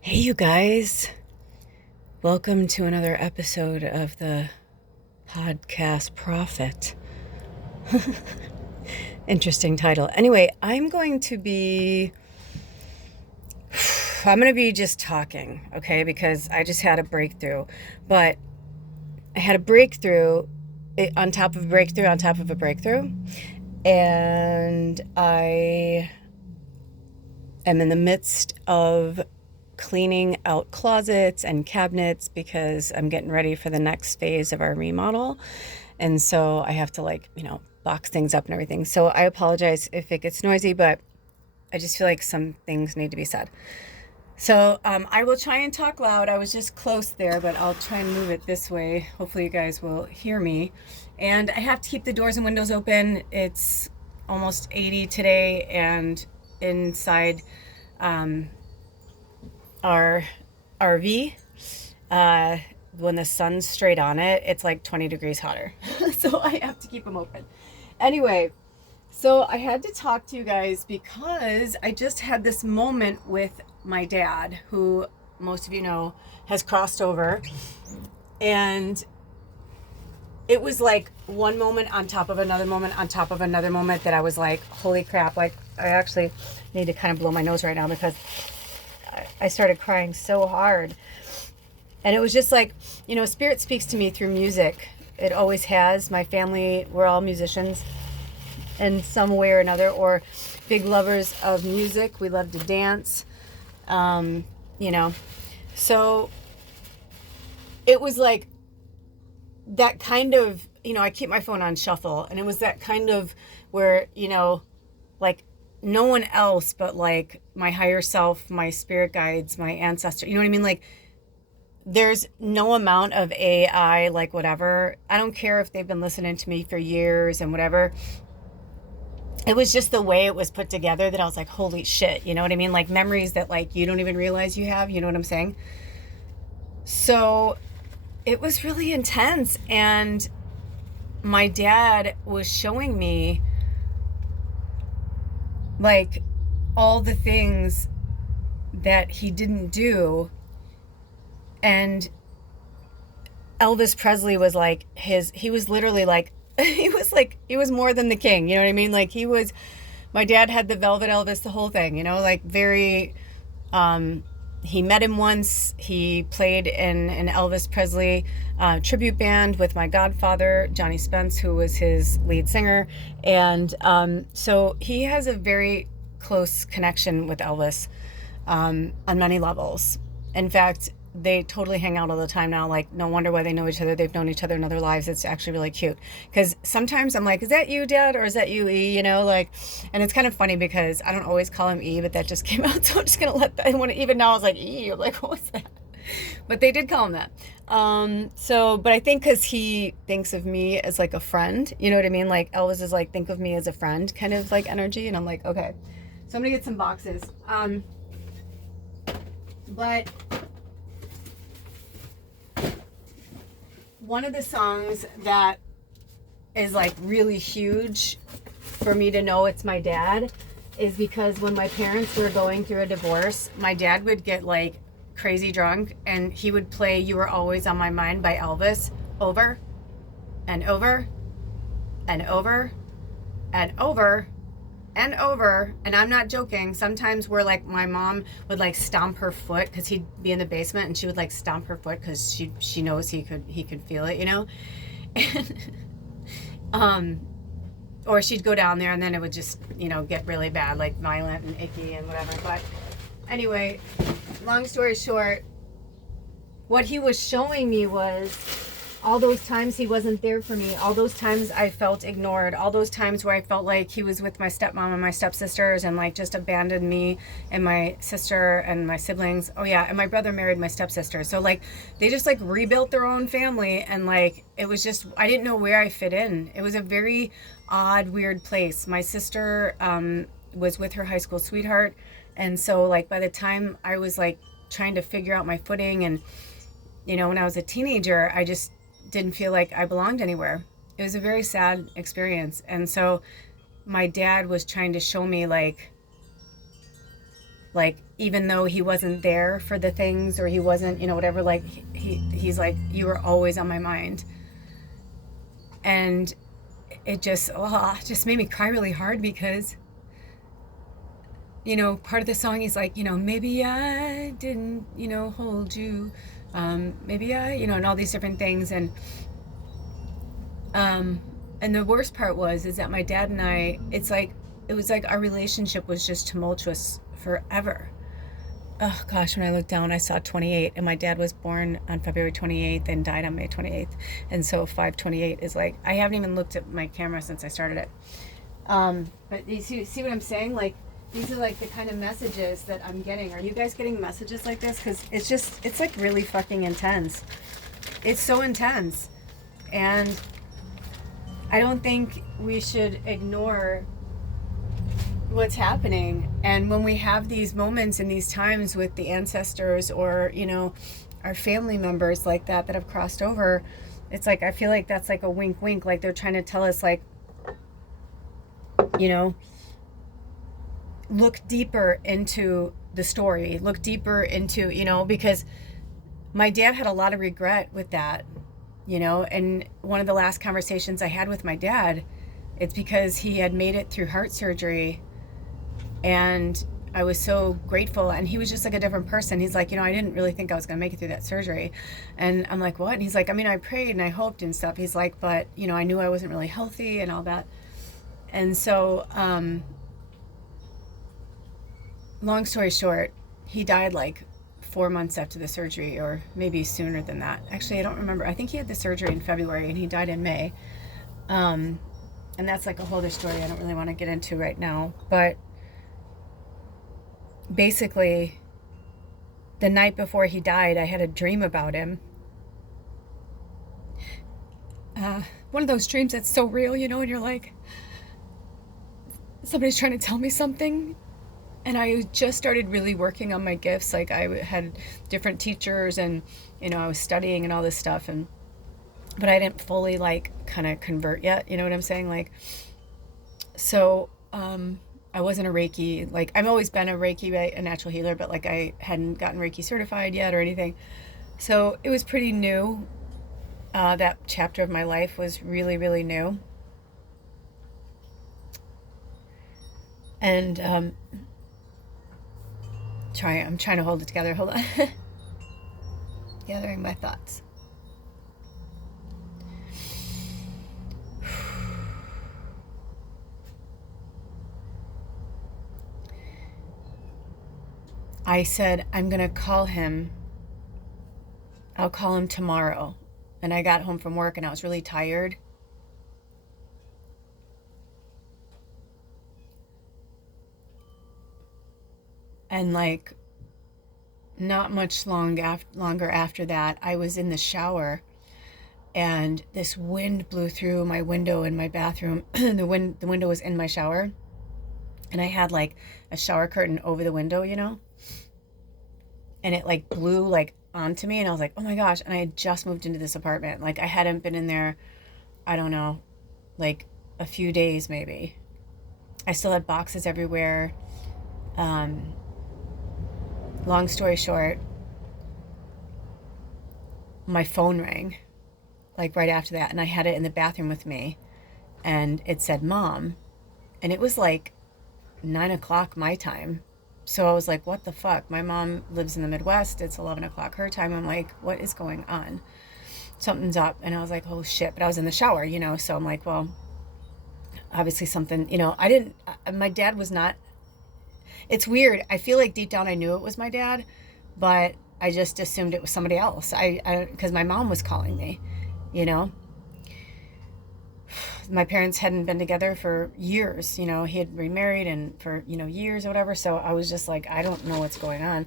Hey, you guys. Welcome to another episode of the podcast Prophet. Interesting title. Anyway, I'm going to be just talking, okay? Because I just had a breakthrough. But I had a breakthrough on top of a breakthrough on top of a breakthrough. And I am in the midst of cleaning out closets and cabinets because I'm getting ready for the next phase of our remodel. And so I have to box things up and everything. So I apologize if it gets noisy, but I just feel like some things need to be said. So I will try and talk loud. I was just close there, but I'll try and move it this way. Hopefully you guys will hear me. And I have to keep the doors and windows open. It's almost 80 today, and inside um, our RV, when the sun's straight on it, it's like 20 degrees hotter. So I have to keep them open. Anyway, so I had to talk to you guys because I just had this moment with my dad, who most of you know has crossed over. And it was like one moment on top of another moment on top of another moment that I was like, holy crap. Like, I actually need to kind of blow my nose right now because I started crying so hard. And it was just like, Spirit speaks to me through music. It always has. My family, we're all musicians in some way or another, or big lovers of music. We love to dance, you know. So it was like that kind of, I keep my phone on shuffle. And it was that kind of where, like no one else but like my higher self, my spirit guides, my ancestor, you know what I mean? Like, there's no amount of AI, like whatever. I don't care if they've been listening to me for years and whatever. It was just the way it was put together that I was like, holy shit, you know what I mean? Like memories that like you don't even realize you have, you know what I'm saying? So it was really intense. And my dad was showing me like all the things that he didn't do. And Elvis Presley was like he was literally like, he was more than the king, you know what I mean? Like my dad had the Velvet Elvis, the whole thing, like very, he met him once. He played in an Elvis Presley tribute band with my godfather, Johnny Spence, who was his lead singer. And so he has a very close connection with Elvis on many levels. In fact, they totally hang out all the time now. Like, no wonder why they know each other. They've known each other in other lives. It's actually really cute. Because sometimes I'm like, is that you, Dad? Or is that you, E? Like, and it's kind of funny because I don't always call him E, but that just came out. So I'm just going to let that, even now I was like, E, I'm like, what was that? But they did call him that. But I think because he thinks of me as like a friend, you know what I mean? Like Elvis is like, think of me as a friend kind of like energy. And I'm like, okay. So I'm going to get some boxes. But one of the songs that is like really huge for me to know it's my dad is because when my parents were going through a divorce, my dad would get like crazy drunk and he would play You Were Always on My Mind by Elvis over and over and over and over and over. And I'm not joking. Sometimes where like my mom would like stomp her foot because he'd be in the basement and she would like stomp her foot because she knows he could feel it, and or she'd go down there and then it would just get really bad, like violent and icky and whatever. But anyway, long story short, what he was showing me was all those times he wasn't there for me, all those times I felt ignored, all those times where I felt like he was with my stepmom and my stepsisters and like just abandoned me and my sister and my siblings. Oh yeah, and my brother married my stepsister. So like they just like rebuilt their own family, and like it was just, I didn't know where I fit in. It was a very odd, weird place. My sister was with her high school sweetheart, and so like by the time I was like trying to figure out my footing, and when I was a teenager, I just didn't feel like I belonged anywhere. It was a very sad experience. And so my dad was trying to show me like Like, even though he wasn't there for the things, or he wasn't, whatever, like, he's like, you were always on my mind. And it just made me cry really hard, because, part of the song is like, maybe I didn't, hold you. Maybe and all these different things. Um, and the worst part is that my dad and I, it was like our relationship was just tumultuous forever. Oh gosh, when I looked down, I saw 28, and my dad was born on February 28th and died on May 28th. And so 528 is like, I haven't even looked at my camera since I started it. But you see what I'm saying? Like, these are like the kind of messages that I'm getting. Are you guys getting messages like this? Because it's like really fucking intense. It's so intense. And I don't think we should ignore what's happening. And when we have these moments and these times with the ancestors, or our family members like that have crossed over, it's like, I feel like that's like a wink wink, like they're trying to tell us, like, look deeper into the story, look deeper into, because my dad had a lot of regret with that, and one of the last conversations I had with my dad, it's because he had made it through heart surgery, and I was so grateful. And he was just like a different person. He's like, I didn't really think I was going to make it through that surgery. And I'm like, what? And he's like, I mean, I prayed and I hoped and stuff. He's like, but, I knew I wasn't really healthy and all that. And so, long story short, he died like 4 months after the surgery, or maybe sooner than that. Actually, I don't remember. I think he had the surgery in February and he died in May. And that's like a whole other story I don't really want to get into right now. But basically, the night before he died, I had a dream about him. One of those dreams that's so real, and you're like, somebody's trying to tell me something. And I just started really working on my gifts. Like, I had different teachers, and, I was studying and all this stuff. But I didn't fully, like, kind of convert yet. You know what I'm saying? Like, so, I wasn't a Reiki, like, I've always been a Reiki, a natural healer, but like I hadn't gotten Reiki certified yet or anything. So it was pretty new. That chapter of my life was really, really new. And I'm trying to hold it together. Hold on. Gathering my thoughts. I said, I'm going to call him. I'll call him tomorrow. And I got home from work and I was really tired. And like, not much longer after that, I was in the shower, and this wind blew through my window in my bathroom. The window was in my shower, and I had like a shower curtain over the window, and it like blew like onto me, and I was like, oh my gosh. And I had just moved into this apartment. Like, I hadn't been in there, I don't know, like a few days maybe. I still had boxes everywhere. Long story short, my phone rang like right after that, and I had it in the bathroom with me, and it said Mom, and it was like 9 o'clock my time. So I was like, what the fuck? My mom lives in the Midwest. It's 11 o'clock her time. I'm like, what is going on? Something's up. And I was like, oh shit. But I was in the shower, so I'm like, well, obviously something, my dad was not, it's weird. I feel like deep down I knew it was my dad, but I just assumed it was somebody else. Because my mom was calling me, My parents hadn't been together for years, he had remarried and for, years or whatever. So I was just like, I don't know what's going on.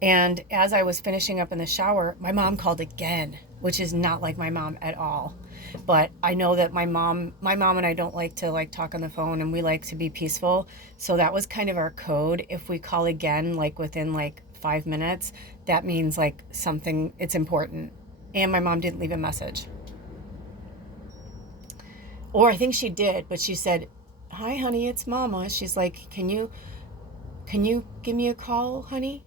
And as I was finishing up in the shower, my mom called again, which is not like my mom at all. But I know that my mom and I don't like to like talk on the phone, and we like to be peaceful. So that was kind of our code. If we call again, like within like 5 minutes, that means like something, it's important. And my mom didn't leave a message. Or I think she did, but she said, hi honey, it's Mama. She's like, can you can you give me a call, honey?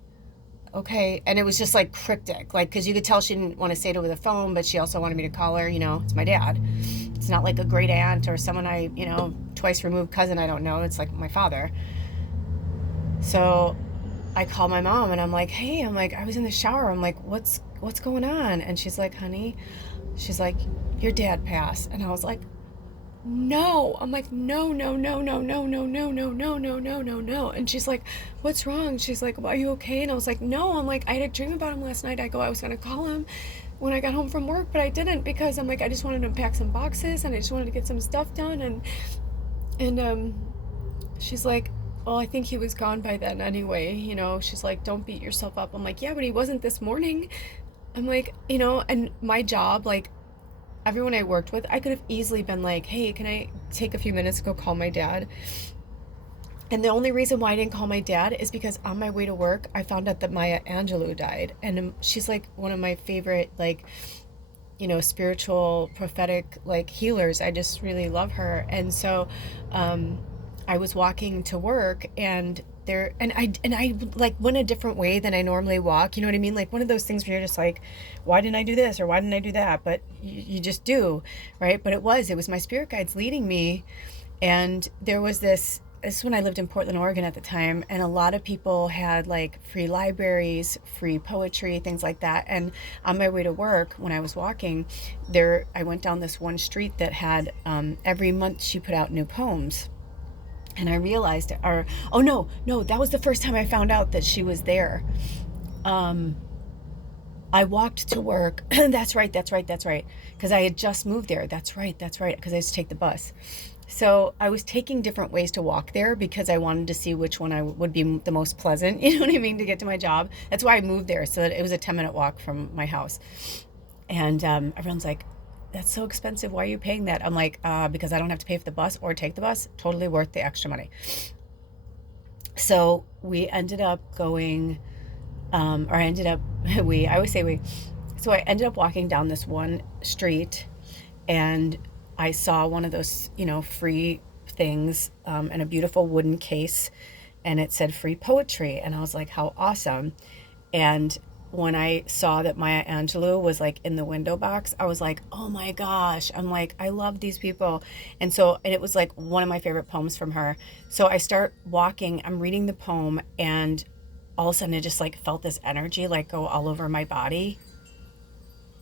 Okay. And it was just like cryptic, like, because you could tell she didn't want to say it over the phone, but she also wanted me to call her. It's my dad. It's not like a great aunt or someone twice removed cousin I don't know. It's like my father. So I call my mom and I'm like, hey, I was in the shower. I'm like, what's going on? And she's like, honey, she's like, your dad passed. And I was like, no. I'm like, no, no, no, no, no, no, no, no, no, no, no, no, no. And she's like, what's wrong? She's like, well, are you okay? And I was like, no. I'm like, I had a dream about him last night. I was going to call him when I got home from work, but I didn't because I'm like, I just wanted to pack some boxes and I just wanted to get some stuff done. And she's like, well, I think he was gone by then anyway. She's like, don't beat yourself up. I'm like, yeah, but he wasn't this morning. I'm like, and my job, like, everyone I worked with, I could have easily been like, hey, can I take a few minutes to go call my dad? And the only reason why I didn't call my dad is because on my way to work, I found out that Maya Angelou died. And she's like one of my favorite, like, spiritual, prophetic, like, healers. I just really love her. And so I was walking to work and I like went a different way than I normally walk. You know what I mean? Like one of those things where you're just like, why didn't I do this or why didn't I do that? But you just do, right? But it was my spirit guides leading me. And there was this is when I lived in Portland, Oregon at the time, and a lot of people had like free libraries, free poetry, things like that. And on my way to work, when I was walking there, I went down this one street that had every month she put out new poems. And I realized, oh no, that was the first time I found out that she was there. Um, I walked to work. That's right. Because I had just moved there. That's right. Because I used to take the bus. So I was taking different ways to walk there because I wanted to see which one I would be the most pleasant, you know what I mean, to get to my job. That's why I moved there, so that it was a 10-minute walk from my house. And everyone's like, that's so expensive. Why are you paying that? I'm like, because I don't have to pay for the bus or take the bus. Totally worth the extra money. So we ended up going, or I ended up, I always say we. So I ended up walking down this one street and I saw one of those, free things in a beautiful wooden case, and it said free poetry. And I was like, how awesome. And when I saw that Maya Angelou was like in the window box, I was like, oh my gosh. I'm like, I love these people. And it was like one of my favorite poems from her. So I start walking, I'm reading the poem, and all of a sudden I just like felt this energy like go all over my body.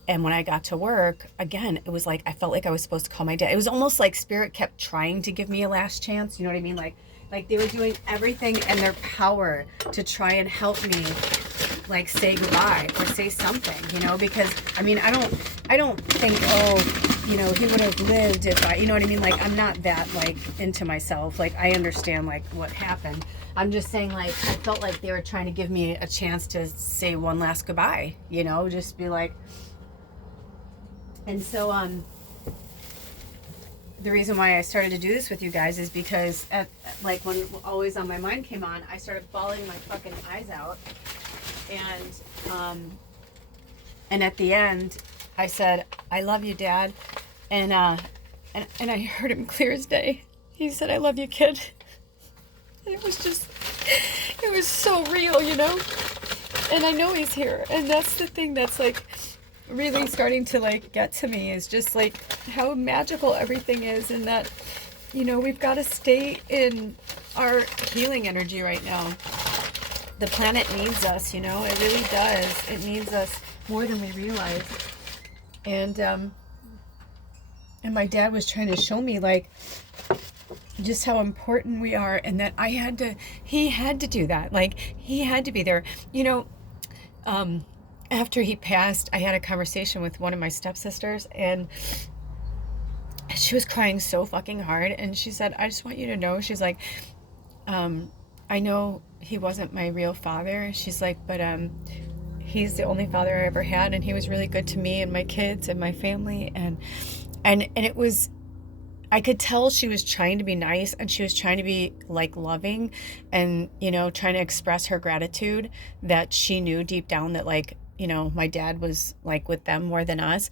And when I got to work, again, it was like I felt like I was supposed to call my dad. It was almost like spirit kept trying to give me a last chance. You know what I mean? Like they were doing everything in their power to try and help me, like, say goodbye or say something, because I mean, I don't think, he would have lived if you know what I mean? Like, I'm not that like into myself. Like, I understand like what happened. I'm just saying, like, I felt like they were trying to give me a chance to say one last goodbye, just be like. And so the reason why I started to do this with you guys is because like when Always on My Mind came on, I started bawling my fucking eyes out. And at the end I said, I love you, Dad. And I heard him clear as day. He said, I love you, kid. And it was so real, and I know he's here. And that's the thing that's like really starting to like get to me, is just like how magical everything is, and that we've got to stay in our healing energy right now. The planet needs us, it really does. It needs us more than we realize. And my dad was trying to show me like just how important we are, and that he had to do that. Like, he had to be there. After he passed, I had a conversation with one of my stepsisters, and she was crying so fucking hard. And she said, I just want you to know, she's like, I know he wasn't my real father. She's like, but he's the only father I ever had, and he was really good to me and my kids and my family. And it was, I could tell she was trying to be nice, and she was trying to be like loving, and trying to express her gratitude, that she knew deep down that like, my dad was like with them more than us.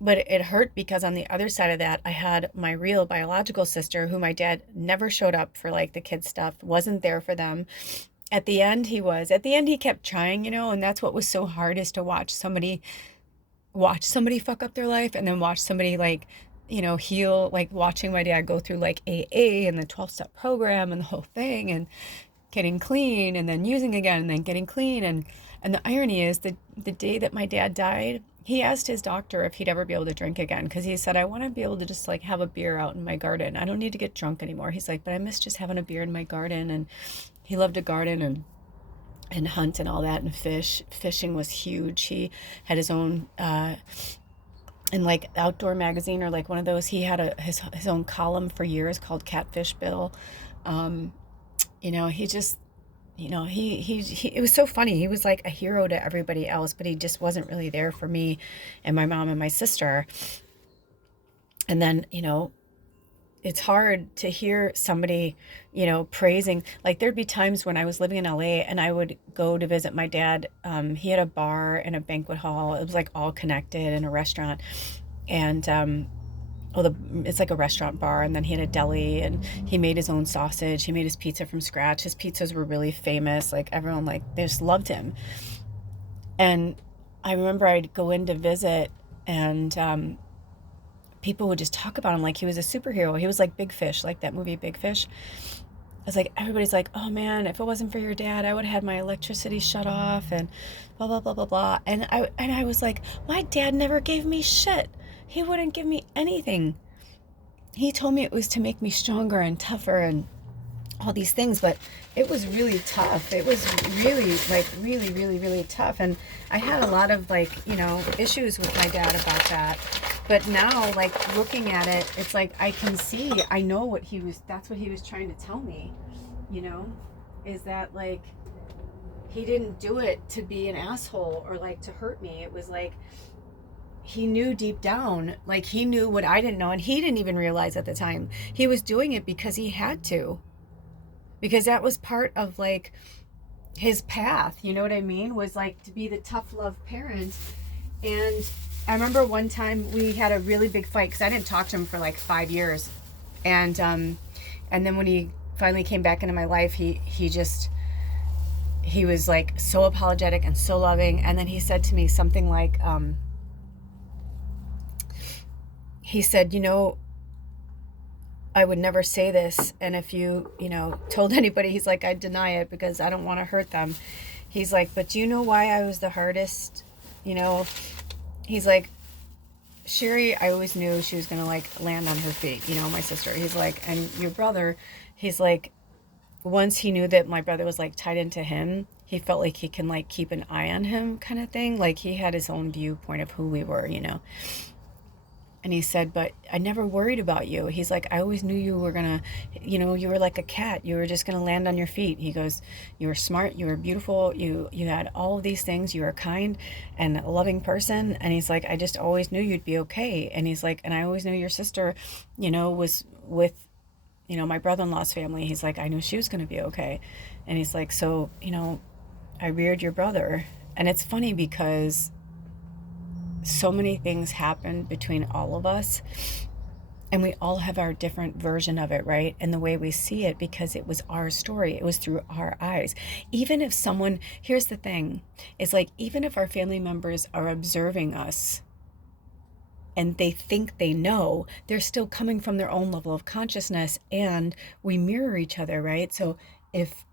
But it hurt because on the other side of that, I had my real biological sister, who my dad never showed up for, like the kids stuff, wasn't there for them. At the end, he was. At the end, he kept trying, and that's what was so hard, is to watch somebody fuck up their life, and then watch somebody, like, heal, like watching my dad go through like AA and the 12-step program and the whole thing, and getting clean and then using again and then getting clean. And the irony is, the day that my dad died, he asked his doctor if he'd ever be able to drink again, because he said, I want to be able to just like have a beer out in my garden. I don't need to get drunk anymore. He's like, but I miss just having a beer in my garden. And he loved to garden and hunt and all that, and fishing was huge. He had his own in like Outdoor Magazine, or like one of those, he had his own column for years called Catfish Bill. um he just, he it was so funny. He was like a hero to everybody else, but he just wasn't really there for me and my mom and my sister. And then, it's hard to hear somebody, praising. Like, there'd be times when I was living in LA and I would go to visit my dad. He had a bar and a banquet hall. It was like all connected, in a restaurant. And well, it's like a restaurant bar, and then he had a deli, and he made his own sausage. He made his pizza from scratch. His pizzas were really famous. Like, everyone, like, they just loved him. And I remember I'd go in to visit, and people would just talk about him like he was a superhero. He was like Big Fish, like that movie Big Fish. I was like, everybody's like, oh man, if it wasn't for your dad, I would have had my electricity shut off, and blah blah blah blah blah. And I was like, my dad never gave me shit. He wouldn't give me anything. He told me it was to make me stronger and tougher and all these things, but it was really tough. It was really, like, really, really, really tough. And I had a lot of, like, issues with my dad about that. But now, like, looking at it, it's like I can see, I know that's what he was trying to tell me, is that, like, he didn't do it to be an asshole or like to hurt me. It was like, he knew deep down, like, he knew what I didn't know, and he didn't even realize at the time. He was doing it because he had to, because that was part of, like, his path, you know what I mean, was like to be the tough love parent. And I remember one time we had a really big fight, because I didn't talk to him for like 5 years. And then when he finally came back into my life, he was like so apologetic and so loving. And then he said to me something like, he said, I would never say this, and if you, told anybody, he's like, I'd deny it because I don't want to hurt them. He's like, but do you know why I was the hardest? He's like, Sherry, I always knew she was going to, like, land on her feet, my sister. He's like, and your brother, he's like, once he knew that my brother was, like, tied into him, he felt like he can, like, keep an eye on him, kind of thing. Like, he had his own viewpoint of who we were. And he said, but I never worried about you. He's like, I always knew you were gonna, you were like a cat. You were just gonna land on your feet. He goes, you were smart, you were beautiful, you had all of these things, you were kind and a loving person. And he's like, I just always knew you'd be okay. And he's like, and I always knew your sister, was with, my brother-in-law's family. He's like, I knew she was gonna be okay. And he's like, so, I reared your brother. And it's funny because so many things happened between all of us, and we all have our different version of it, right? And the way we see it, because it was our story, it was through our eyes. Even if someone, here's the thing, it's like, even if our family members are observing us and they think they know, they're still coming from their own level of consciousness, and we mirror each other, right? So if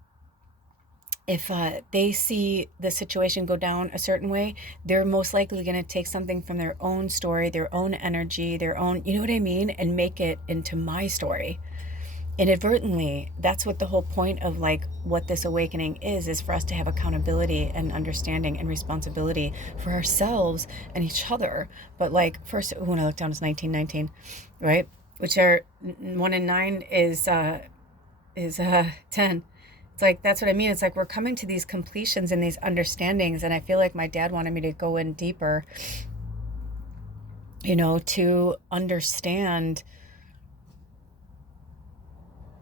they see the situation go down a certain way, they're most likely going to take something from their own story, their own energy, their own, you know what I mean, and make it into my story inadvertently. That's what the whole point of, like, what this awakening is for us to have accountability and understanding and responsibility for ourselves and each other. But, like, first, when I look down, it's 1919, right? Which are 1 and 9 is 10. It's like, that's what I mean. It's like we're coming to these completions and these understandings. And I feel like my dad wanted me to go in deeper, to understand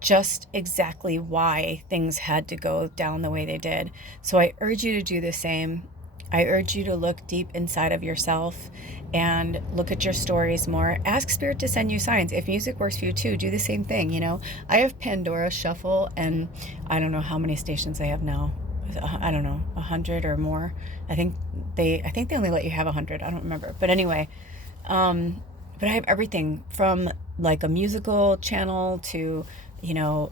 just exactly why things had to go down the way they did. So I urge you to do the same. I urge you to look deep inside of yourself and look at your stories more. Ask Spirit to send you signs. If music works for you too, do the same thing. I have Pandora Shuffle, and I don't know how many stations I have now. I don't know, 100 or more. I think they only let you have 100. I don't remember. But anyway, but I have everything from like a musical channel to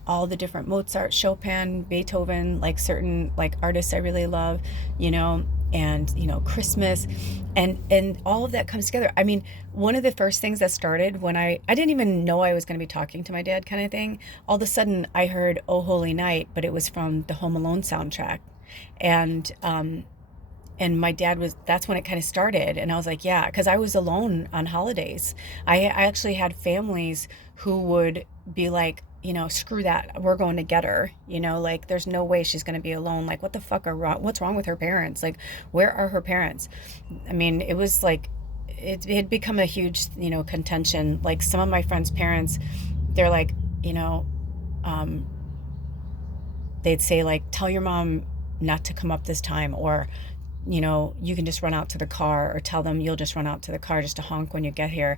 all the different Mozart, Chopin, Beethoven, like certain like artists I really love, you know and Christmas, and all of that comes together. I mean, one of the first things that started when I didn't even know I was going to be talking to my dad, kind of thing. All of a sudden I heard "Oh Holy Night," but it was from the Home Alone soundtrack. And my dad was that's when it kind of started, and I was like, yeah, because I was alone on holidays. I actually had families who would be like, screw that, we're going to get her, like there's no way she's going to be alone. Like, what the fuck what's wrong with her parents? Like, where are her parents? I mean, it was like it had become a huge contention. Like, some of my friends' parents, they're like, um they'd say like, tell your mom not to come up this time, or you can just run out to the car, or tell them you'll just run out to the car just to honk when you get here.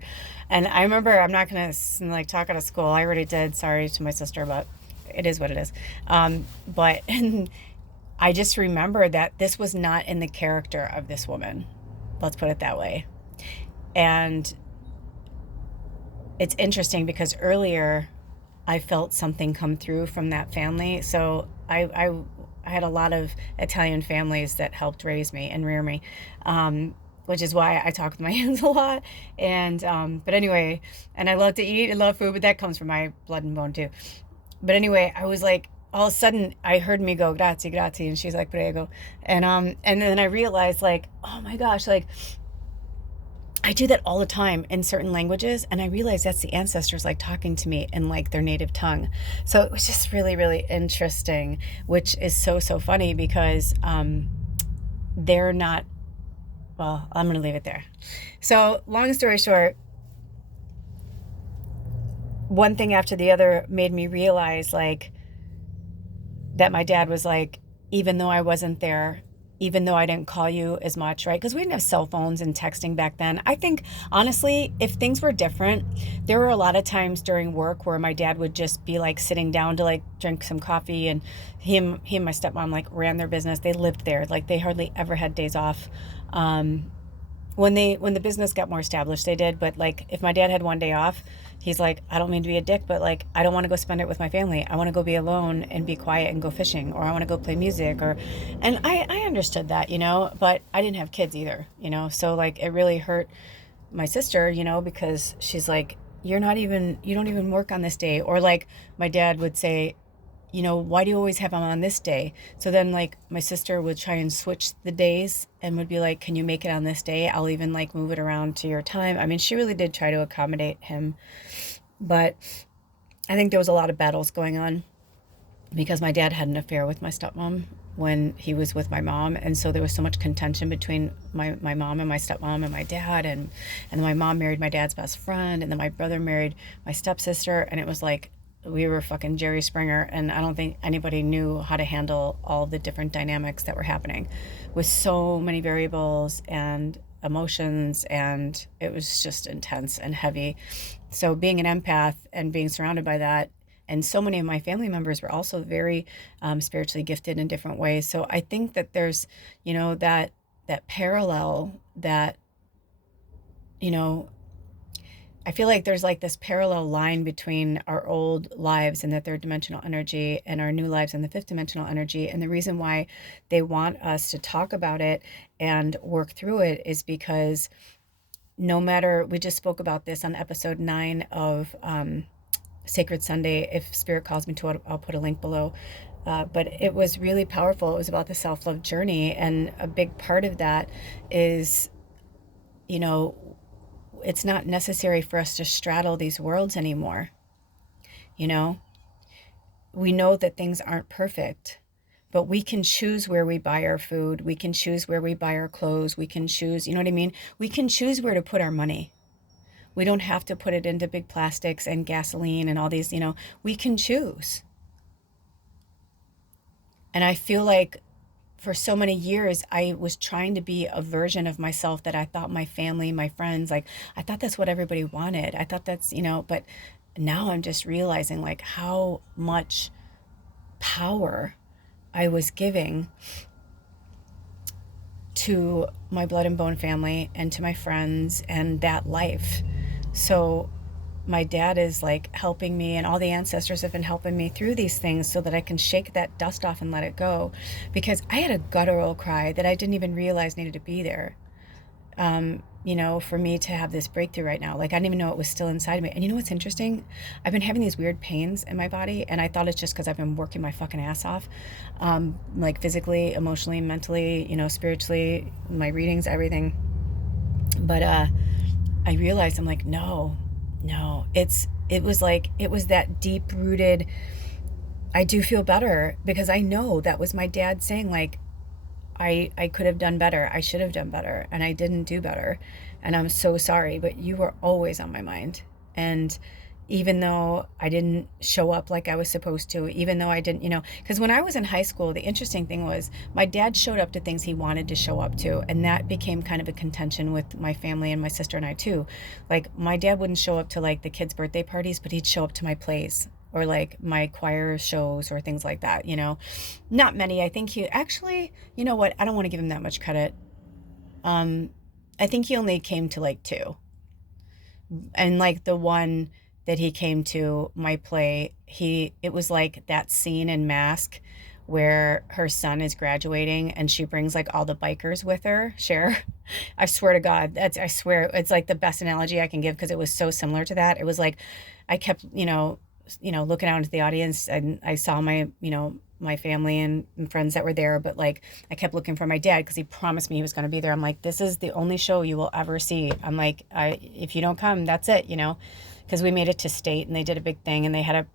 And I remember, I'm not gonna like talk out of school. I already did. Sorry to my sister, but it is what it is. But and I just remember that this was not in the character of this woman. Let's put it that way. And it's interesting because earlier I felt something come through from that family. So I had a lot of Italian families that helped raise me and rear me, which is why I talk with my hands a lot. And but anyway, and I love to eat and love food, but that comes from my blood and bone too. But anyway, I was like, all of a sudden I heard me go grazie, grazie, and she's like prego, and then I realized, like, oh my gosh, like I do that all the time in certain languages, and I realize that's the ancestors like talking to me in like their native tongue. So it was just really, really interesting, which is so, so funny because they're not. Well, I'm going to leave it there. So, long story short, one thing after the other made me realize, like, that my dad was like, even though I wasn't there, even though I didn't call you as much, right? Because we didn't have cell phones and texting back then. I think, honestly, if things were different, there were a lot of times during work where my dad would just be like sitting down to like drink some coffee, and he and my stepmom like ran their business. They lived there. Like, they hardly ever had days off. When the business got more established, they did. But like, if my dad had one day off, he's like, I don't mean to be a dick, but like, I don't want to go spend it with my family. I want to go be alone and be quiet and go fishing, or I want to go play music, or and I understood that, but I didn't have kids either, so like, it really hurt my sister, because she's like, you don't even work on this day. Or like, my dad would say, why do you always have them on this day? So then, like, my sister would try and switch the days and would be like, can you make it on this day? I'll even like move it around to your time. I mean, she really did try to accommodate him. But I think there was a lot of battles going on because my dad had an affair with my stepmom when he was with my mom. And so there was so much contention between my mom and my stepmom and my dad. And then my mom married my dad's best friend. And then my brother married my stepsister. And it was like, we were fucking Jerry Springer, and I don't think anybody knew how to handle all the different dynamics that were happening with so many variables and emotions, and it was just intense and heavy. So being an empath and being surrounded by that, and so many of my family members were also very spiritually gifted in different ways. So I think that there's, that parallel that, you know, I feel like there's like this parallel line between our old lives and the third dimensional energy and our new lives in the fifth dimensional energy. And the reason why they want us to talk about it and work through it is because no matter, we just spoke about this on episode 9 of Sacred Sunday. If Spirit calls me to it, I'll put a link below. But it was really powerful. It was about the self-love journey. And a big part of that is, it's not necessary for us to straddle these worlds anymore. We know that things aren't perfect, but we can choose where we buy our food. We can choose where we buy our clothes. We can choose, you know what I mean? We can choose where to put our money. We don't have to put it into big plastics and gasoline and all these, we can choose. And I feel like for so many years, I was trying to be a version of myself that I thought my family, my friends, like, I thought that's what everybody wanted. I thought that's, but now I'm just realizing like how much power I was giving to my blood and bone family and to my friends and that life. So my dad is like helping me, and all the ancestors have been helping me through these things so that I can shake that dust off and let it go, because I had a guttural cry that I didn't even realize needed to be there. For me to have this breakthrough right now, like I didn't even know it was still inside of me. And you know what's interesting? I've been having these weird pains in my body, and I thought it's just because I've been working my fucking ass off, like physically, emotionally, mentally, spiritually, my readings, everything. But I realized, I'm like, no, no, it was like, it was that deep rooted, I do feel better, because I know that was my dad saying like, I could have done better. I should have done better, and I didn't do better. And I'm so sorry, but you were always on my mind. And even though I didn't show up like I was supposed to, even though I didn't, because when I was in high school, the interesting thing was my dad showed up to things he wanted to show up to. And that became kind of a contention with my family and my sister and I too. Like my dad wouldn't show up to like the kids' birthday parties, but he'd show up to my plays or like my choir shows or things like that, Not many. I think he actually, you know what? I don't want to give him that much credit. I think he only came to like two. And like the one that he came to, my play, it was like that scene in Mask where her son is graduating and she brings like all the bikers with her, Cher. I swear to God, I swear it's like the best analogy I can give, because it was so similar to that. It was like I kept, looking out into the audience, and I saw my family and friends that were there, but like I kept looking for my dad because he promised me he was going to be there. I'm like, this is the only show you will ever see. I'm like, if you don't come, that's it, because we made it to state and they did a big thing, and they had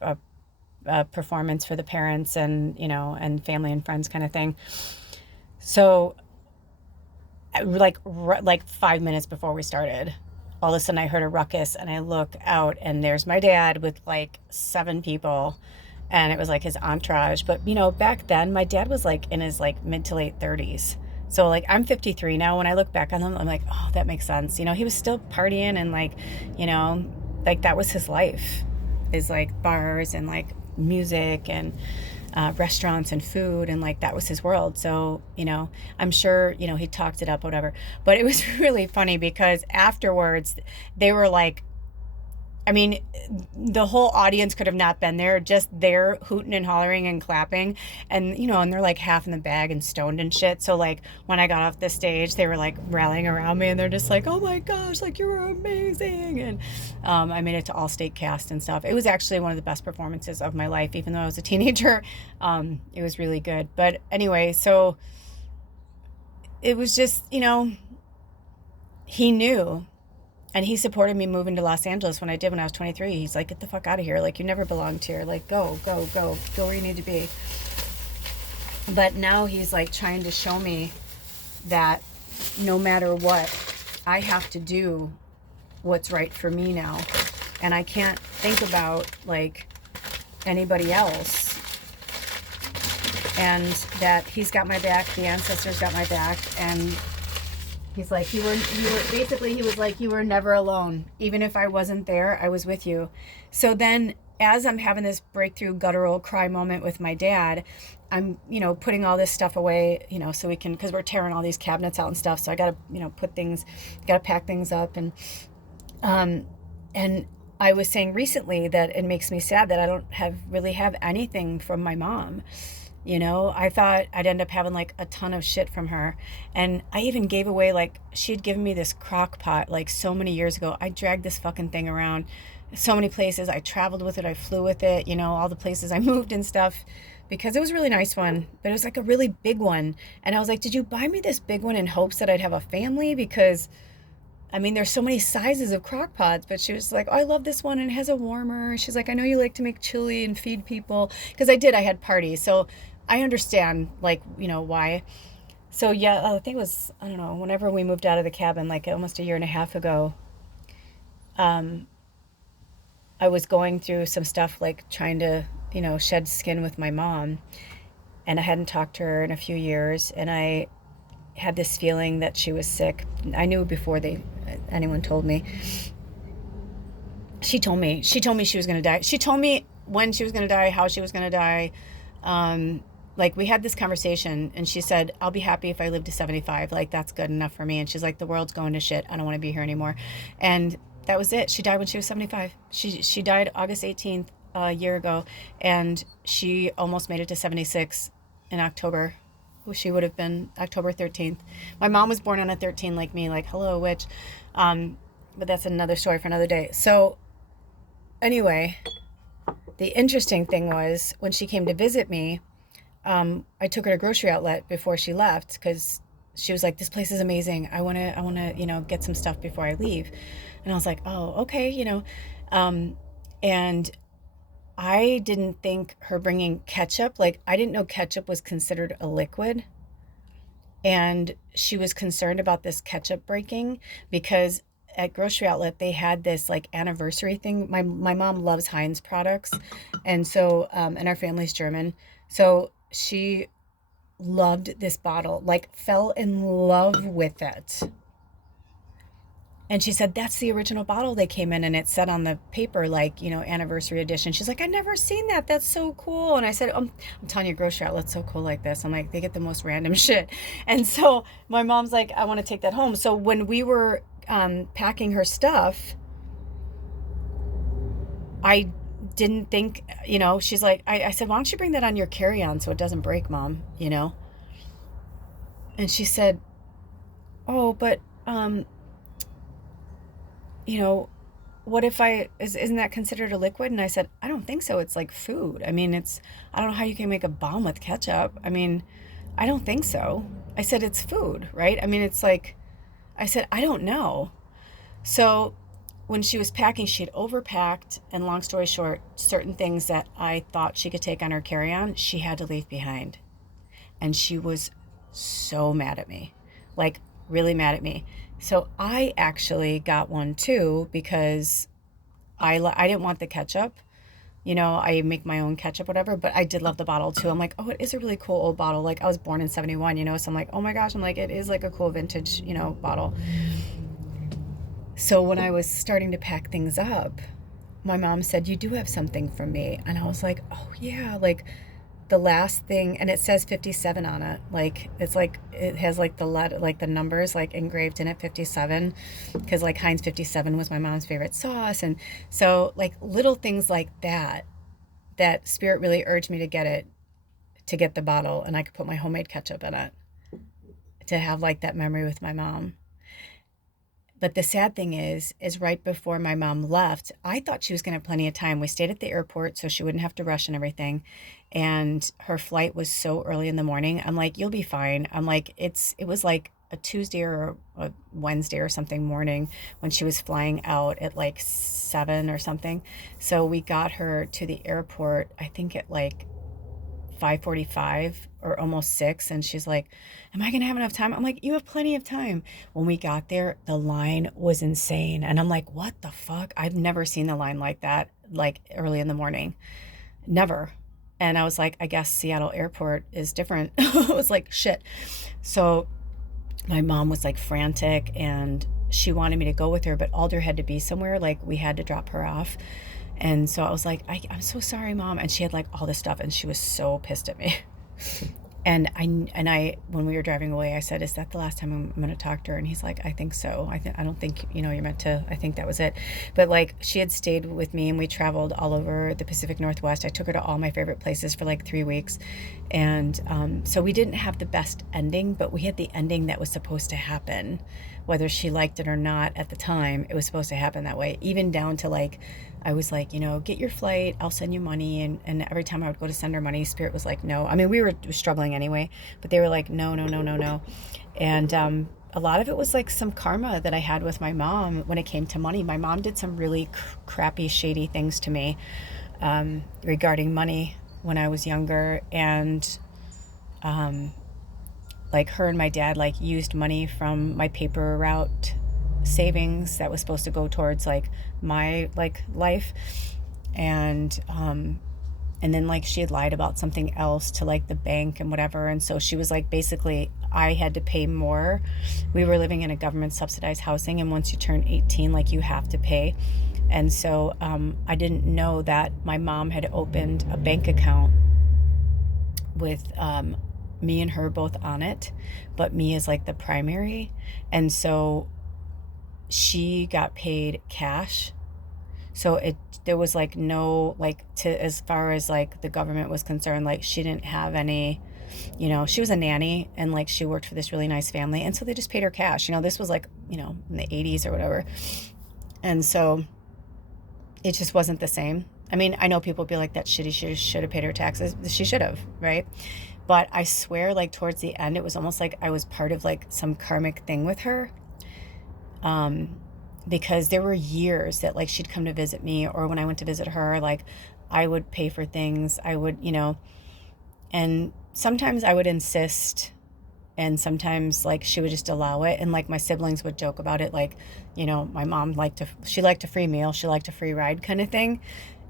a performance for the parents and and family and friends kind of thing. So like 5 minutes before we started, all of a sudden I heard a ruckus, and I look out and there's my dad with like 7 people, and it was like his entourage. But back then my dad was like in his like mid to late 30s. So like I'm 53 now. When I look back on him, I'm like, oh, that makes sense. He was still partying, and like, like that was his life, is like bars and like music and restaurants and food, and like that was his world. So I'm sure he talked it up, whatever. But it was really funny because afterwards they were like, I mean, the whole audience could have not been there, just there hooting and hollering and clapping. And, and they're like half in the bag and stoned and shit. So like when I got off the stage, they were like rallying around me, and they're just like, oh my gosh, like you were amazing. And I made it to all state cast and stuff. It was actually one of the best performances of my life, even though I was a teenager. It was really good. But anyway, so it was just, he knew. And he supported me moving to Los Angeles when I was 23. He's like, get the fuck out of here. Like, you never belonged here. Like, go where you need to be. But now he's like trying to show me that no matter what, I have to do what's right for me now. And I can't think about like anybody else. And that he's got my back, the ancestors got my back, and he's like, you were basically, he was like, you were never alone. Even if I wasn't there, I was with you. So then as I'm having this breakthrough guttural cry moment with my dad, I'm, putting all this stuff away, so we can, because we're tearing all these cabinets out and stuff. So I got to, pack things up. And I was saying recently that it makes me sad that I don't really have anything from my mom. I thought I'd end up having like a ton of shit from her. And I even gave away, like, she had given me this crock pot like so many years ago. I dragged this fucking thing around so many places. I traveled with it. I flew with it, all the places I moved and stuff, because it was a really nice one, but it was like a really big one. And I was like, did you buy me this big one in hopes that I'd have a family? Because I mean, there's so many sizes of crock pots. But she was like, oh, I love this one, and it has a warmer. She's like, I know you like to make chili and feed people. Because I had parties. So I understand, like, why. So yeah, I think it was, I don't know, whenever we moved out of the cabin, like almost a year and a half ago, I was going through some stuff, like trying to, shed skin with my mom. and I hadn't talked to her in a few years, and I had this feeling that she was sick. I knew before anyone told me. She told me she was going to die. She told me when she was going to die, how she was going to die. Like, we had this conversation, and she said, I'll be happy if I live to 75. Like, that's good enough for me. And she's like, the world's going to shit. I don't want to be here anymore. And that was it. She died when she was 75. She died August 18th, a year ago, and she almost made it to 76 in October. She would have been October 13th. My mom was born on a 13 like me, like, hello, witch. But that's another story for another day. So anyway, the interesting thing was when she came to visit me, I took her to Grocery Outlet before she left because she was like, this place is amazing. I want to, get some stuff before I leave. And I was like, oh, okay, and I didn't think her bringing ketchup, like, I didn't know ketchup was considered a liquid. And she was concerned about this ketchup breaking because at Grocery Outlet they had this like anniversary thing. My mom loves Heinz products, and so and our family's German, so she loved this bottle, like fell in love with it. And she said, that's the original bottle they came in, and it said on the paper, like, anniversary edition. She's like, I've never seen that. That's so cool. And I said, I'm telling you, Grocery Outlet's so cool like this. I'm like, they get the most random shit. And so my mom's like, I want to take that home. So when we were packing her stuff, I didn't think, she's like, I said, why don't you bring that on your carry-on so it doesn't break, Mom, And she said, oh, but, what if isn't that considered a liquid? And I said, I don't think so. It's like food. I mean, I don't know how you can make a bomb with ketchup. I mean, I don't think so. I said, it's food, right? I mean, it's like, I said, I don't know. So when she was packing, she had overpacked, and long story short, certain things that I thought she could take on her carry-on, she had to leave behind. And she was so mad at me, like really mad at me. So I actually got one too because I didn't want the ketchup. I make my own ketchup, whatever, but I did love the bottle too. I'm like, oh, it is a really cool old bottle. Like, I was born in 71, so I'm like, oh my gosh, I'm like, it is like a cool vintage, bottle. So when I was starting to pack things up, my mom said, you do have something for me. And I was like, oh yeah, like the last thing, and it says 57 on it. Like, it's like, it has like the numbers like engraved in it, 57, because like Heinz 57 was my mom's favorite sauce. And so like little things like that Spirit really urged me to get the bottle, and I could put my homemade ketchup in it to have like that memory with my mom. But the sad thing is right before my mom left, I thought she was going to have plenty of time. We stayed at the airport so she wouldn't have to rush and everything. And her flight was so early in the morning. I'm like, you'll be fine. I'm like, it was like a Tuesday or a Wednesday or something morning when she was flying out at like 7 or something. So we got her to the airport, I think at like 5:45 or almost 6, and she's like, am I gonna have enough time? I'm like, you have plenty of time. When we got there, the line was insane, and I'm like, what the fuck? I've never seen the line like that, like early in the morning, never. And I was like, I guess Seattle airport is different. I was like, shit. So my mom was like frantic, and she wanted me to go with her, but Alder had to be somewhere, like we had to drop her off. And so I was like, I'm so sorry, Mom. And she had like all this stuff, and she was so pissed at me. And I, when we were driving away, I said, is that the last time I'm going to talk to her? And he's like, I think so. I don't think, you're meant to, I think that was it. But like, she had stayed with me, and we traveled all over the Pacific Northwest. I took her to all my favorite places for like 3 weeks. And so we didn't have the best ending, but we had the ending that was supposed to happen. Whether she liked it or not at the time, it was supposed to happen that way. Even down to like, I was like, get your flight, I'll send you money. And every time I would go to send her money, Spirit was like, no. I mean, we were struggling anyway, but they were like, no. And a lot of it was like some karma that I had with my mom when it came to money. My mom did some really crappy, shady things to me regarding money when I was younger. And like her and my dad like used money from my paper route savings that was supposed to go towards like my like life. And And then like she had lied about something else to like the bank and whatever. And so she was like, basically, I had to pay more. We were living in a government subsidized housing. And once you turn 18, like you have to pay. And so I didn't know that my mom had opened a bank account with me and her both on it, but me as like the primary. And so she got paid cash. So there was like no, like, to, as far as like the government was concerned, like she didn't have any, she was a nanny and like she worked for this really nice family. And so they just paid her cash. This was like, in the 80s or whatever. And so it just wasn't the same. I mean, I know people be like, that shitty, she should have paid her taxes. She should have, right? But I swear, like towards the end, it was almost like I was part of like some karmic thing with her. Because there were years that like she'd come to visit me, or when I went to visit her, like I would pay for things. I would, and sometimes I would insist, and sometimes like she would just allow it. And like my siblings would joke about it, like, my mom liked a free meal, she liked a free ride kind of thing,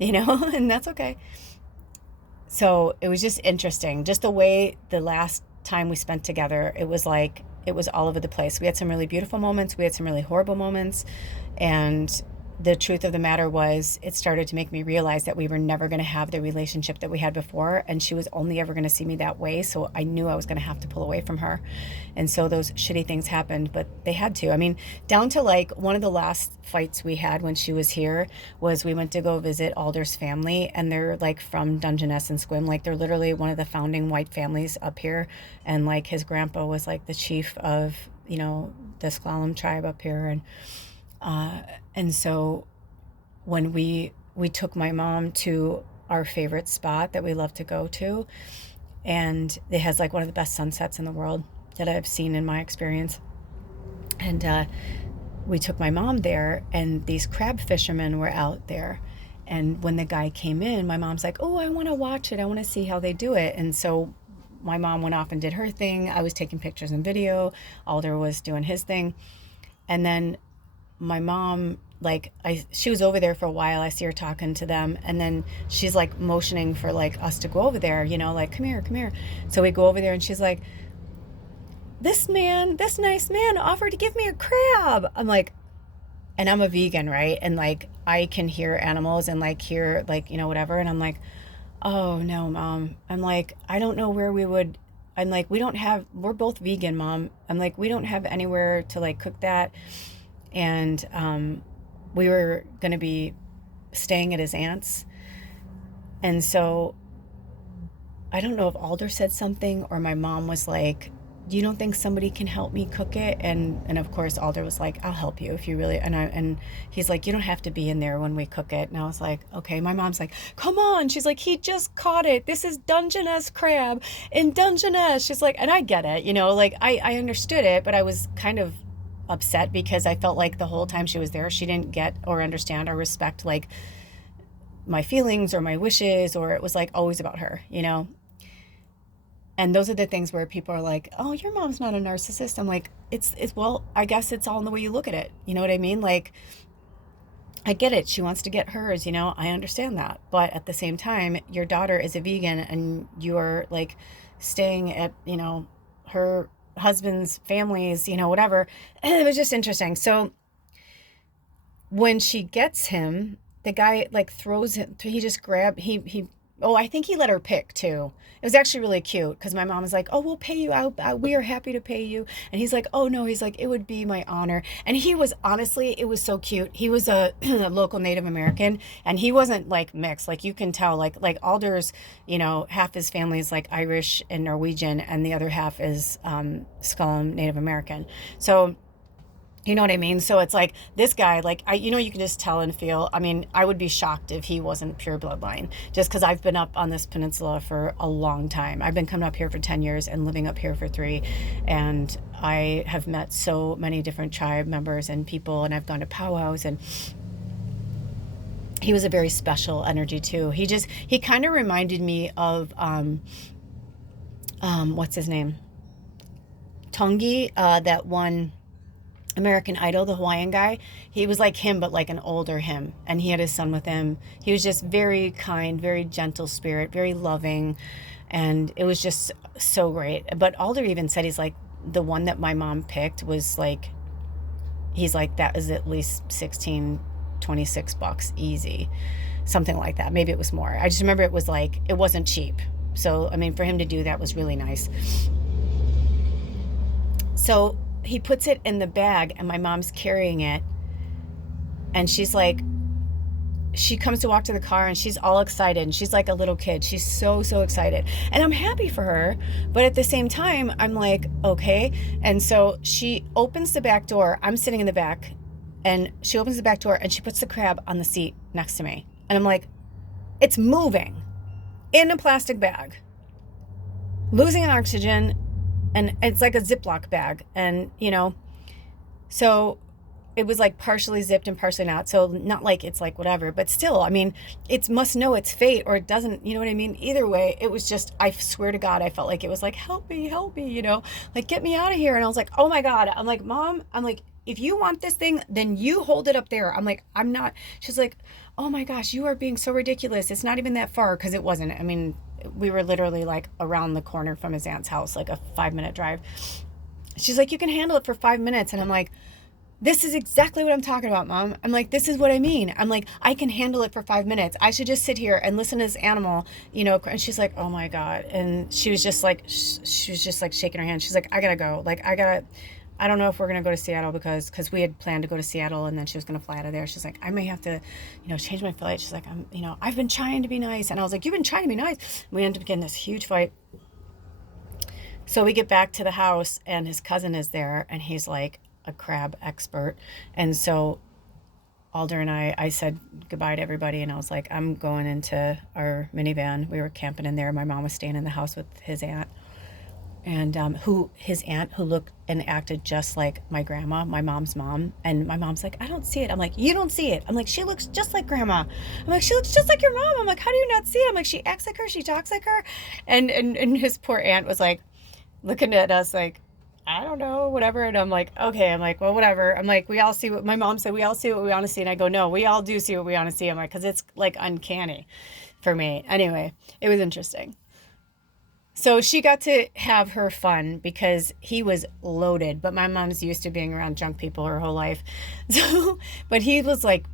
and that's okay. So it was just interesting, just the way the last time we spent together, it was like, it was all over the place. We had some really beautiful moments. We had some really horrible moments. And the truth of the matter was, it started to make me realize that we were never going to have the relationship that we had before. And she was only ever going to see me that way. So I knew I was going to have to pull away from her. And so those shitty things happened, but they had to. I mean, down to like one of the last fights we had when she was here was we went to go visit Alder's family. And they're like from Dungeness and Sequim. Like they're literally one of the founding white families up here. And like his grandpa was like the chief of, the Sklallam tribe up here. And so when we took my mom to our favorite spot that we love to go to, and it has like one of the best sunsets in the world that I've seen in my experience. And we took my mom there, and these crab fishermen were out there. And when the guy came in, my mom's like, oh, I want to watch it. I want to see how they do it. And so my mom went off and did her thing. I was taking pictures and video. Alder was doing his thing. And then my mom, like, she was over there for a while. I see her talking to them, and then she's like motioning for like us to go over there, like, come here. So we go over there, and she's like, this nice man offered to give me a crab. I'm like, and I'm a vegan, right? And like I can hear animals and like hear like, whatever. And I'm like, oh no, Mom. I'm like, I don't know where we would. I'm like, we're both vegan, Mom. I'm like, we don't have anywhere to like cook that. And we were going to be staying at his aunt's. And so I don't know if Alder said something, or my mom was like, you don't think somebody can help me cook it? And of course Alder was like, I'll help you if you really. And he's like, you don't have to be in there when we cook it. And I was like, okay. My mom's like, come on. She's like, he just caught it. This is Dungeness crab in Dungeness. She's like, and I get it, like I understood it, but I was kind of upset because I felt like the whole time she was there, she didn't get or understand or respect like my feelings or my wishes, or it was like always about her, And those are the things where people are like, oh, your mom's not a narcissist. I'm like, it's well, I guess it's all in the way you look at it. You know what I mean? Like, I get it. She wants to get hers, I understand that. But at the same time, your daughter is a vegan, and you're like staying at, her husband's family's, whatever. It was just interesting. So when she gets him, the guy like throws him, he just grabbed, I think he let her pick too. It was actually really cute because my mom was like, oh, we'll pay you out. We are happy to pay you. And he's like, oh no, he's like, it would be my honor. And he was, honestly, it was so cute. He was a local Native American, and he wasn't like mixed. Like you can tell, like Alder's, half his family is like Irish and Norwegian, and the other half is Sklallam Native American. So, you know what I mean? So it's like this guy, like, you can just tell and feel. I mean, I would be shocked if he wasn't pure bloodline, just because I've been up on this peninsula for a long time. I've been coming up here for 10 years and living up here for 3. And I have met so many different tribe members and people, and I've gone to powwows, and he was a very special energy too. He kind of reminded me of, what's his name? Tongi, that one American Idol, the Hawaiian guy. He was like him, but like an older him. And he had his son with him. He was just very kind, very gentle spirit, very loving. And it was just so great. But Alder even said he's like, the one that my mom picked was like, he's like, that is at least 16, $26 easy. Something like that. Maybe it was more. I just remember it was like, it wasn't cheap. So, I mean, for him to do that was really nice. So he puts it in the bag and my mom's carrying it. And she's like, she comes to walk to the car and she's all excited. And she's like a little kid. She's so, so excited. And I'm happy for her. But at the same time, I'm like, okay. And so she opens the back door. I'm sitting in the back. And she opens the back door and she puts the crab on the seat next to me. And I'm like, it's moving in a plastic bag, losing oxygen. And it's like a Ziploc bag. And, you know, so it was like partially zipped and partially not. So not like it's like whatever, but still, I mean, it must know its fate or it doesn't, you know what I mean? Either way, it was just, I swear to God, I felt like it was like, help me, you know, like get me out of here. And I was like, oh my God. I'm like, Mom, I'm like, if you want this thing, then you hold it up there. I'm like, I'm not. She's like, oh my gosh, you are being so ridiculous. It's not even that far. Cause it wasn't. I mean, we were literally like around the corner from his aunt's house, like a 5-minute drive. She's like, you can handle it for 5 minutes. And I'm like, this is exactly what I'm talking about, Mom. I'm like, this is what I mean. I'm like, I can handle it for 5 minutes. I should just sit here and listen to this animal, you know. And she's like, oh my God. And she was just like shaking her hand. She's like, I gotta go. Like, I don't know if we're going to go to Seattle because we had planned to go to Seattle and then she was going to fly out of there. She's like, I may have to, you know, change my flight. She's like, I've been trying to be nice. And I was like, you've been trying to be nice. We ended up getting this huge fight. So we get back to the house and his cousin is there and he's like a crab expert. And so Alder and I said goodbye to everybody and I was like, I'm going into our minivan. We were camping in there. My mom was staying in the house with his aunt. And his aunt who looked and acted just like my grandma, my mom's mom. And my mom's like, I don't see it. I'm like, you don't see it. I'm like, she looks just like grandma. I'm like, she looks just like your mom. I'm like, how do you not see it? I'm like, she acts like her. She talks like her. And his poor aunt was like looking at us like, I don't know, whatever. And I'm like, okay. I'm like, well, whatever. I'm like, we all see what my mom said. We all see what we want to see. And I go, no, we all do see what we want to see. I'm like, because it's like uncanny for me. Anyway, it was interesting. So she got to have her fun because he was loaded, but my mom's used to being around drunk people her whole life. So, but he was like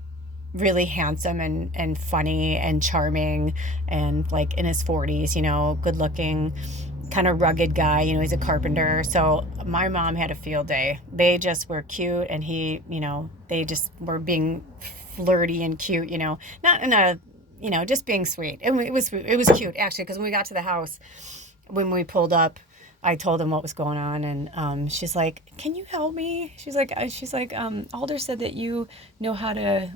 really handsome and funny and charming and like in his 40s, you know, good looking, kind of rugged guy, you know, he's a carpenter. So my mom had a field day. They just were cute and he, you know, they just were being flirty and cute, you know, not in a, you know, just being sweet. And it was cute actually, because when we got to the house, when we pulled up, I told him what was going on, and she's like, "Can you help me?" She's like, Alder said that you know how to,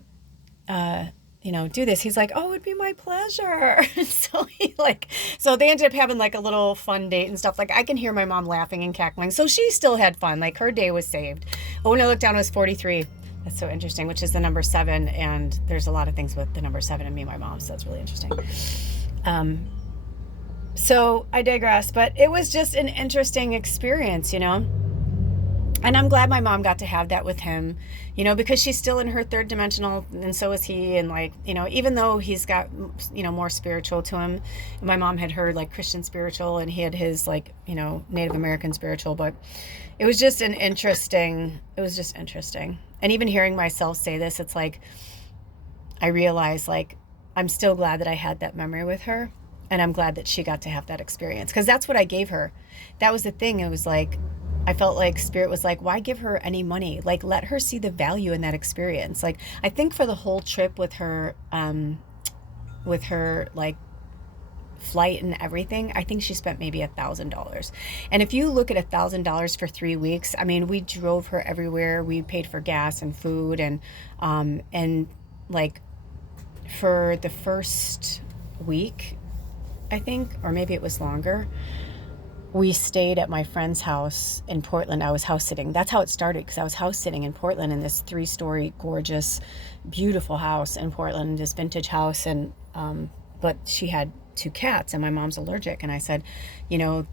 you know, do this. He's like, "Oh, it'd be my pleasure." So they ended up having like a little fun date and stuff. Like I can hear my mom laughing and cackling, so she still had fun. Like her day was saved. But when I looked down, it was 43. That's so interesting, which is the number 7, and there's a lot of things with the number 7 and me and my mom, so that's really interesting. So I digress, but it was just an interesting experience, you know, and I'm glad my mom got to have that with him, you know, because she's still in her 3rd dimensional and so is he. And like, you know, even though he's got, you know, more spiritual to him, my mom had heard like Christian spiritual and he had his like, you know, Native American spiritual, but it was just interesting. And even hearing myself say this, it's like, I realized like, I'm still glad that I had that memory with her. And I'm glad that she got to have that experience because that's what I gave her. That was the thing. It was like, I felt like Spirit was like, why give her any money? Like, let her see the value in that experience. Like, I think for the whole trip with her like flight and everything, I think she spent maybe $1,000. And if you look at $1,000 for 3 weeks, I mean, we drove her everywhere. We paid for gas and food and like for the first week, I think, or maybe it was longer, we stayed at my friend's house in Portland. I was house sitting. That's how it started, because I was house sitting in Portland in this 3-story, gorgeous, beautiful house in Portland, this vintage house. And but she had 2 cats and my mom's allergic. And I said, you know,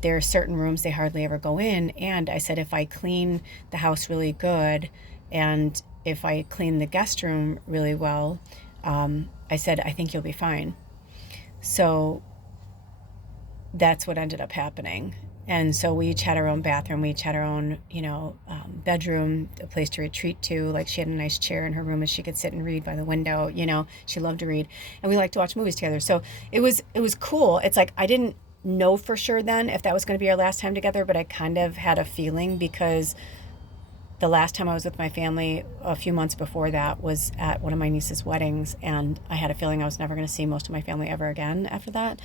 there are certain rooms they hardly ever go in. And I said, if I clean the house really good and if I clean the guest room really well, I said, I think you'll be fine. So that's what ended up happening. And so we each had our own bathroom. We each had our own, bedroom, a place to retreat to. Like she had a nice chair in her room and she could sit and read by the window. She loved to read, and we liked to watch movies together. So it was cool. It's like I didn't know for sure then if that was going to be our last time together, but I kind of had a feeling because the last time I was with my family a few months before that was at one of my niece's weddings, and I had a feeling I was never going to see most of my family ever again after that.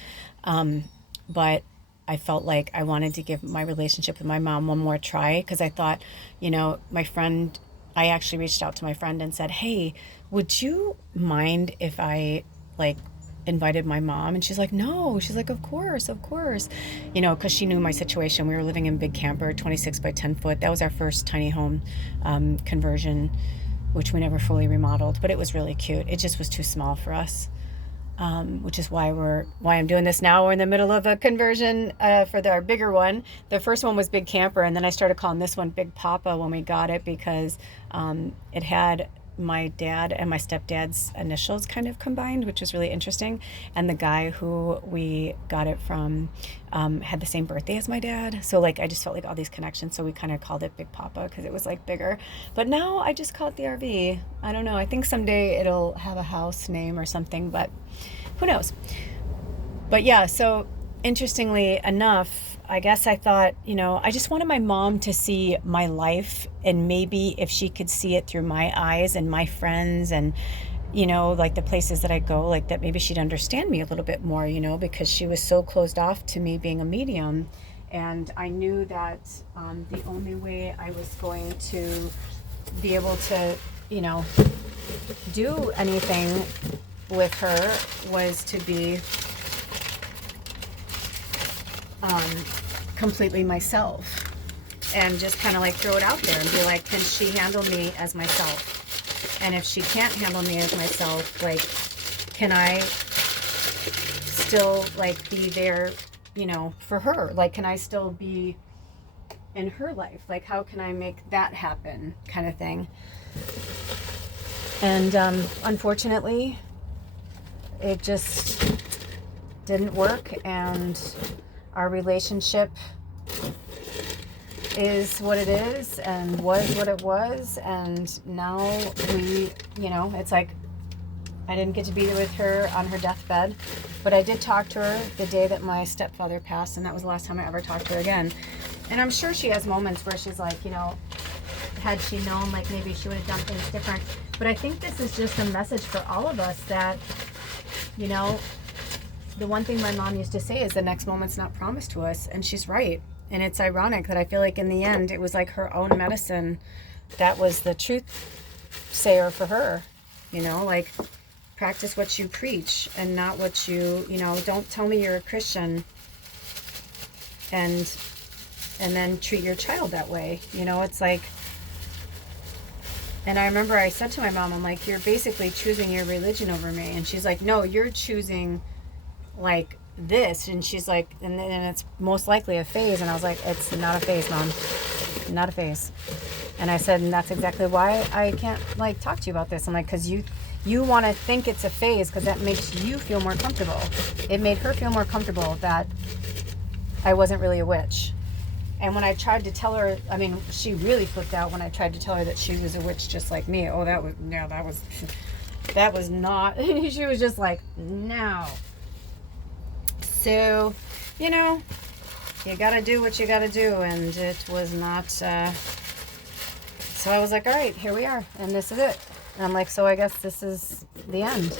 But I felt like I wanted to give my relationship with my mom one more try because I thought, my friend, I actually reached out to my friend and said, hey, would you mind if I like invited my mom? And she's like, no. She's like, of course, because she knew my situation. We were living in big camper, 26 by 10 foot. That was our first tiny home conversion, which we never fully remodeled, but it was really cute. It just was too small for us. Which is why I'm doing this now. We're in the middle of a conversion for our bigger one. The first one was Big Camper, and then I started calling this one Big Papa when we got it because it had my dad and my stepdad's initials kind of combined, which was really interesting. And the guy who we got it from had the same birthday as my dad. So like I just felt like all these connections. So we kind of called it Big Papa because it was like bigger. But now I just call it the RV. I don't know. I think someday it'll have a house name or something, but who knows? But yeah, so interestingly enough, I guess I thought, I just wanted my mom to see my life, and maybe if she could see it through my eyes and my friends and, like the places that I go, like that maybe she'd understand me a little bit more, because she was so closed off to me being a medium. And I knew that the only way I was going to be able to, do anything with her was to be completely myself and just kind of like throw it out there and be like, can she handle me as myself? And if she can't handle me as myself, like, can I still like be there, for her? Like, can I still be in her life? Like, how can I make that happen, kind of thing? And unfortunately, it just didn't work, and our relationship is what it is and was what it was. And now it's like I didn't get to be there with her on her deathbed, but I did talk to her the day that my stepfather passed, and that was the last time I ever talked to her again. And I'm sure she has moments where she's like, had she known, like maybe she would have done things different. But I think this is just a message for all of us that, the one thing my mom used to say is the next moment's not promised to us. And she's right. And it's ironic that I feel like in the end, it was like her own medicine that was the truth sayer for her, like practice what you preach and not what you, don't tell me you're a Christian and then treat your child that way. It's like, and I remember I said to my mom, I'm like, you're basically choosing your religion over me. And she's like, no, you're choosing like this. And she's like, and it's most likely a phase. And I was like, it's not a phase, Mom, not a phase. And I said, and that's exactly why I can't like talk to you about this. I'm like, because you want to think it's a phase because that makes you feel more comfortable. It made her feel more comfortable that I wasn't really a witch. And when I tried to tell her, she really flipped out when I tried to tell her that she was a witch just like me. Oh, that was not, she was just like, no. So, you gotta do what you gotta do. And it was not, so I was like, all right, here we are. And this is it. And I'm like, so I guess this is the end,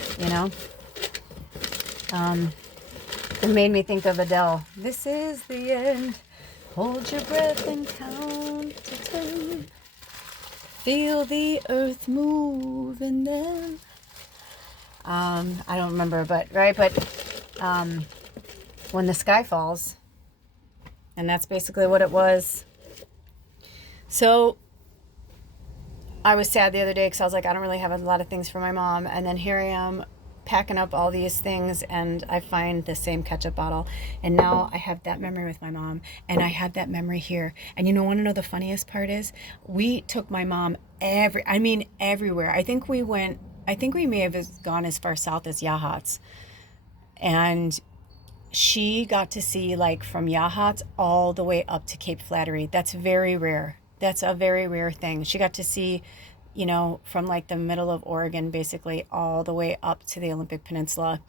It made me think of Adele. This is the end. Hold your breath and count to 10. Feel the earth move and then. I don't remember, but when the sky falls, and that's basically what it was. So I was sad the other day because I was like, I don't really have a lot of things for my mom, and then here I am packing up all these things and I find the same ketchup bottle. And now I have that memory with my mom and I have that memory here. And you know, want to know the funniest part is we took my mom everywhere. I think we may have gone as far south as Yachats. And she got to see like from Yachats all the way up to Cape Flattery. That's very rare. That's a very rare thing. She got to see, you know, from like the middle of Oregon, basically all the way up to the Olympic Peninsula.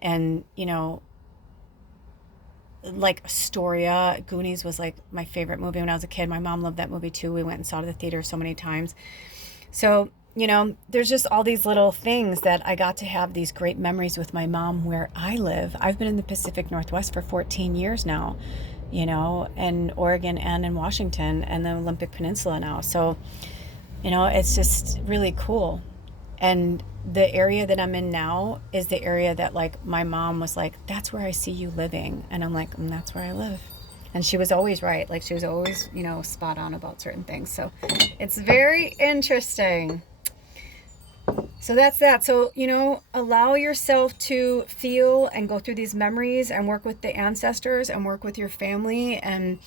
And, you know, like Astoria, Goonies was like my favorite movie when I was a kid. My mom loved that movie too. We went and saw it at the theater so many times. So, you know, there's just all these little things that I got to have these great memories with my mom where I live. I've been in the Pacific Northwest for 14 years now, you know, in Oregon and in Washington and the Olympic Peninsula now. So, you know, it's just really cool. And the area that I'm in now is the area that like my mom was like, that's where I see you living. And I'm like, that's where I live. And she was always right. Like she was always, you know, spot on about certain things. So it's very interesting. So that's that. So, you know, allow yourself to feel and go through these memories and work with the ancestors and work with your family. And,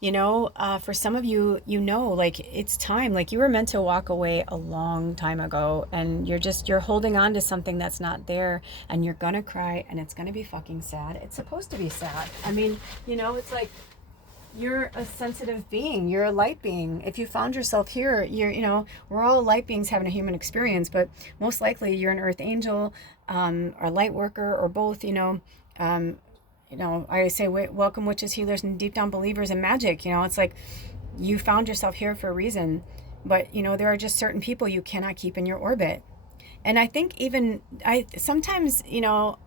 you know, for some of you, you know, like it's time. Like you were meant to walk away a long time ago and you're holding on to something that's not there and you're going to cry and it's going to be fucking sad. It's supposed to be sad. I mean, you know, it's like, you're a sensitive being, you're a light being. If you found yourself here, you know, we're all light beings having a human experience, but most likely you're an earth angel, or light worker, or both. You know, I say welcome witches, healers, and deep down believers in magic. You know, it's like you found yourself here for a reason, but you know, there are just certain people you cannot keep in your orbit. And I think even I sometimes, you know,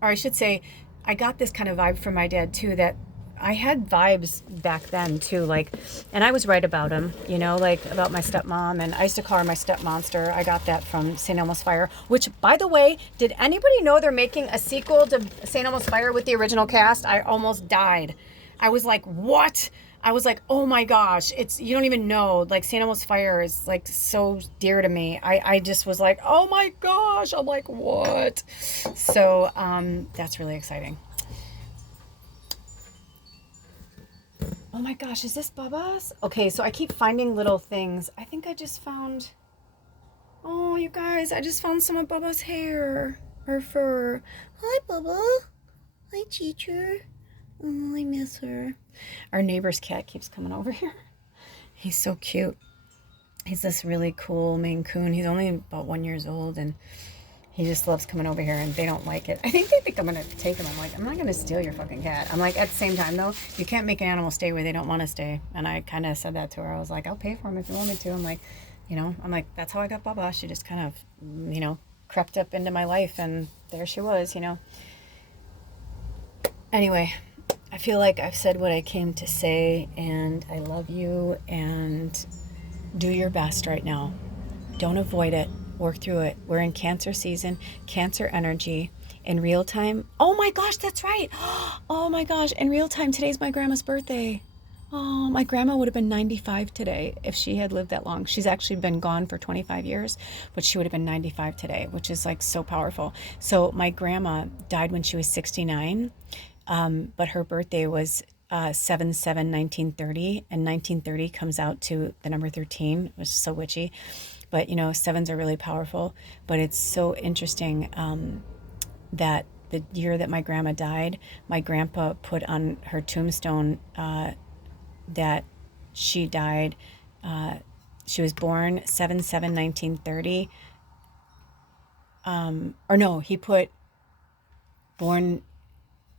or I should say, I got this kind of vibe from my dad too, that I had vibes back then too, like, and I was right about him, you know, like about my stepmom, and I used to call her my step monster. I got that from St. Elmo's Fire, which, by the way, did anybody know they're making a sequel to St. Elmo's Fire with the original cast? I almost died. I was like, what? I was like, oh my gosh, you don't even know, like St. Elmo's Fire is like so dear to me. I just was like, oh my gosh, I'm like, what? So, that's really exciting. Oh my gosh, is this Bubba's? Okay, so I keep finding little things. I think I just found. Oh, you guys, I just found some of Bubba's hair. Her fur. Hi, Bubba. Hi, teacher. Oh, I miss her. Our neighbor's cat keeps coming over here. He's so cute. He's this really cool Maine Coon. He's only about 1 year old, and he just loves coming over here, and they don't like it. I think they think I'm going to take him. I'm like, I'm not going to steal your fucking cat. I'm like, at the same time, though, you can't make an animal stay where they don't want to stay. And I kind of said that to her. I was like, I'll pay for him if you want me to. I'm like, you know, that's how I got Baba. She just kind of, you know, crept up into my life, and there she was, you know. Anyway, I feel like I've said what I came to say, and I love you, and do your best right now. Don't avoid it. Work through it. We're in Cancer season, Cancer energy. In real time. Oh my gosh, that's right. Oh my gosh, in real time, today's my grandma's birthday. Oh, my grandma would have been 95 today if she had lived that long. She's actually been gone for 25 years, but she would have been 95 today, which is like so powerful. So my grandma died when she was 69, but her birthday was 7/7/1930, and 1930 comes out to the number 13, which is so witchy. But you know, sevens are really powerful. But it's so interesting that the year that my grandma died, my grandpa put on her tombstone that she died. She was born 7/7/1930. Or no, he put born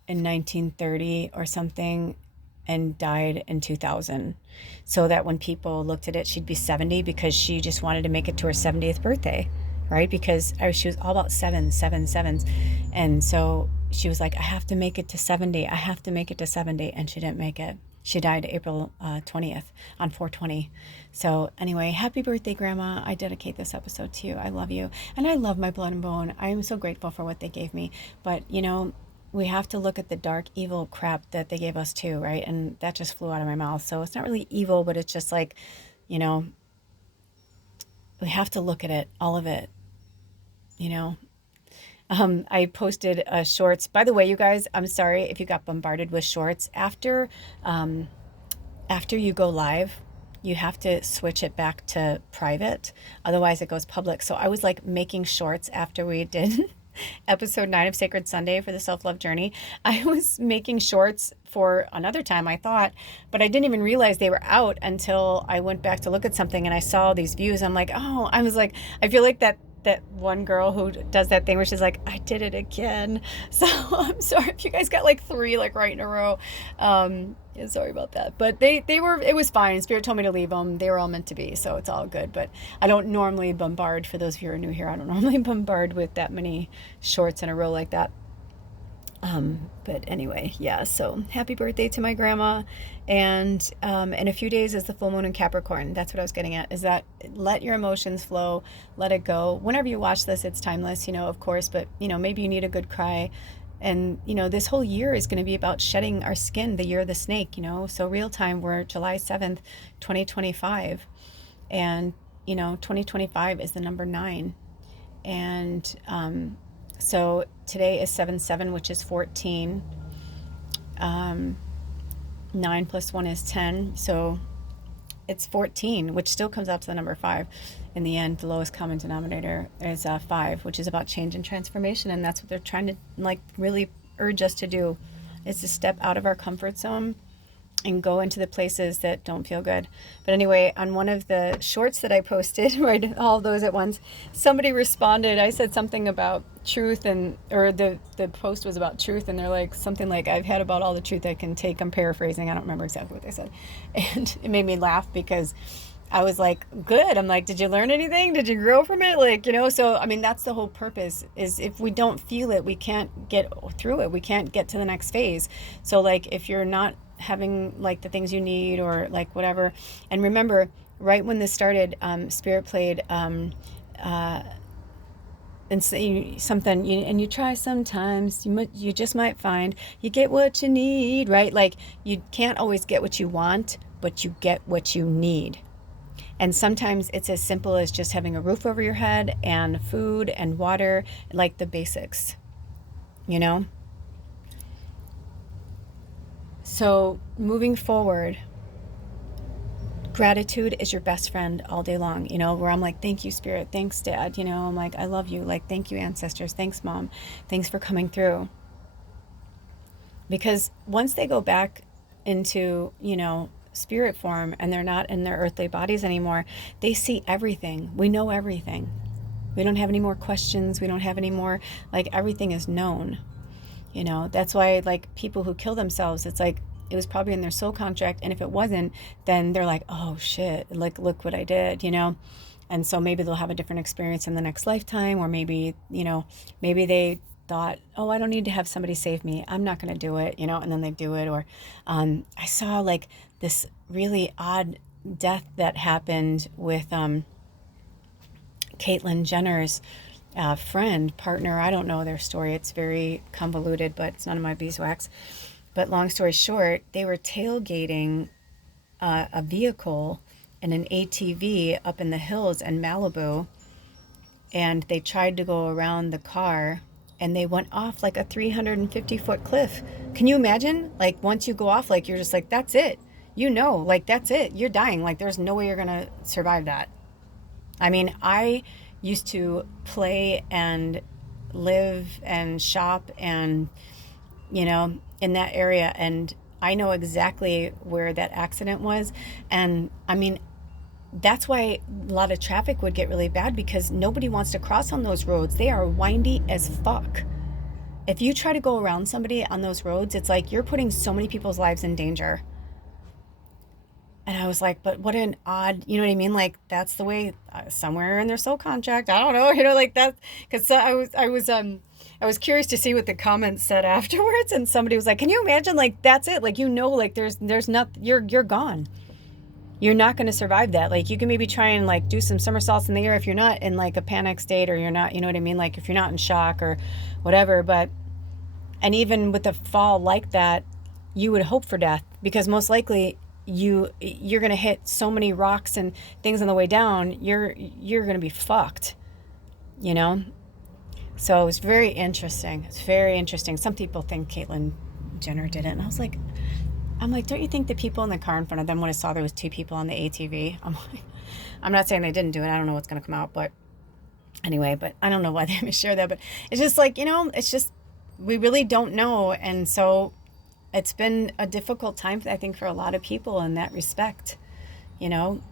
in 1930 or something and died in 2000. So that when people looked at it, she'd be 70 because she just wanted to make it to her 70th birthday, right? Because she was all about sevens. And so she was like, I have to make it to 70. I have to make it to 70. And she didn't make it. She died April 20th on 4/20. So anyway, happy birthday, Grandma. I dedicate this episode to you. I love you. And I love my blood and bone. I am so grateful for what they gave me. But, you know, we have to look at the dark, evil crap that they gave us too, right? And that just flew out of my mouth. So it's not really evil, but it's just like, you know, we have to look at it, all of it, you know. I posted shorts. By the way, you guys, I'm sorry if you got bombarded with shorts. After you go live, you have to switch it back to private. Otherwise, it goes public. So I was like making shorts after we did episode 9 of Sacred Sunday for the self-love journey. I was making shorts for another time, I thought, but I didn't even realize they were out until I went back to look at something and I saw these views. I'm like, oh, I was like, I feel like that one girl who does that thing where she's like, I did it again. So I'm sorry if you guys got like 3 like right in a row. Yeah, sorry about that. But they were, it was fine. Spirit told me to leave them. They were all meant to be, so it's all good. But I don't normally bombard, for those of you who are new here, I don't normally bombard with that many shorts in a row like that. But anyway, yeah, so happy birthday to my grandma. And in a few days is the full moon in Capricorn. That's what I was getting at, is that let your emotions flow, let it go. Whenever you watch this, it's timeless, of course, but maybe you need a good cry. And this whole year is going to be about shedding our skin, the year of the snake, so real time, we're July 7th, 2025. And 2025 is the number 9. And so today is 7/7, which is 14. 9 plus 1 is 10. So it's 14, which still comes out to the number 5. In the end, the lowest common denominator is 5, which is about change and transformation. And that's what they're trying to really urge us to do, is to step out of our comfort zone and go into the places that don't feel good. But anyway, on one of the shorts that I posted, right, all those at once, somebody responded. I said something about truth, or the post was about truth, and they're like, something like, I've had about all the truth I can take. I'm paraphrasing. I don't remember exactly what they said. And it made me laugh because I was like, good. I'm like, did you learn anything? Did you grow from it? So, I mean, that's the whole purpose, is if we don't feel it, we can't get through it. We can't get to the next phase. So if you're not having the things you need, or whatever, and remember, right when this started, Spirit played and something, and you try sometimes, you just might find you get what you need, right? You can't always get what you want, but you get what you need. And sometimes it's as simple as just having a roof over your head and food and water, the basics, So moving forward, gratitude is your best friend all day long, where I'm like, thank you, Spirit. Thanks, Dad. I'm like, I love you. Thank you, ancestors. Thanks, Mom. Thanks for coming through. Because once they go back into, spirit form, and they're not in their earthly bodies anymore, they see everything. We know everything. We don't have any more questions. We don't have any more, everything is known. That's why people who kill themselves, it's it was probably in their soul contract, and if it wasn't, then they're like, oh shit, look what I did, and so maybe they'll have a different experience in the next lifetime, or maybe maybe they thought, oh, I don't need to have somebody save me, I'm not going to do it, and then they do it. Or I saw this really odd death that happened with Caitlyn Jenner's friend, partner. I don't know their story. It's very convoluted, but it's none of my beeswax. But long story short, they were tailgating a vehicle in an ATV up in the hills in Malibu, and they tried to go around the car, and they went off a 350-foot cliff. Can you imagine? Once you go off, you're just that's it. That's it. You're dying. There's no way you're going to survive that. I mean, I used to play and live and shop and, in that area. And I know exactly where that accident was. And I mean, that's why a lot of traffic would get really bad, because nobody wants to cross on those roads. They are windy as fuck. If you try to go around somebody on those roads, it's you're putting so many people's lives in danger. And I was like, but what an odd, you know what I mean? That's the way, somewhere in their soul contract, I don't know, that, because I was curious to see what the comments said afterwards, and somebody was like, can you imagine, that's it, there's nothing, you're gone. You're not going to survive that. You can maybe try and do some somersaults in the air if you're not in a panic state, or you're not, you know what I mean? If you're not in shock or whatever, and even with a fall like that, you would hope for death, because most likely you're going to hit so many rocks and things on the way down, you're going to be fucked, So it was very interesting. It's very interesting. Some people think Caitlyn Jenner did it, and I'm like, don't you think the people in the car in front of them would have saw there was two people on the ATV? I'm like, I'm not saying they didn't do it. I don't know what's going to come out, but anyway, but I don't know why they may share that, but it's just like, it's just, we really don't know. And so it's been a difficult time, I think, for a lot of people in that respect. You know,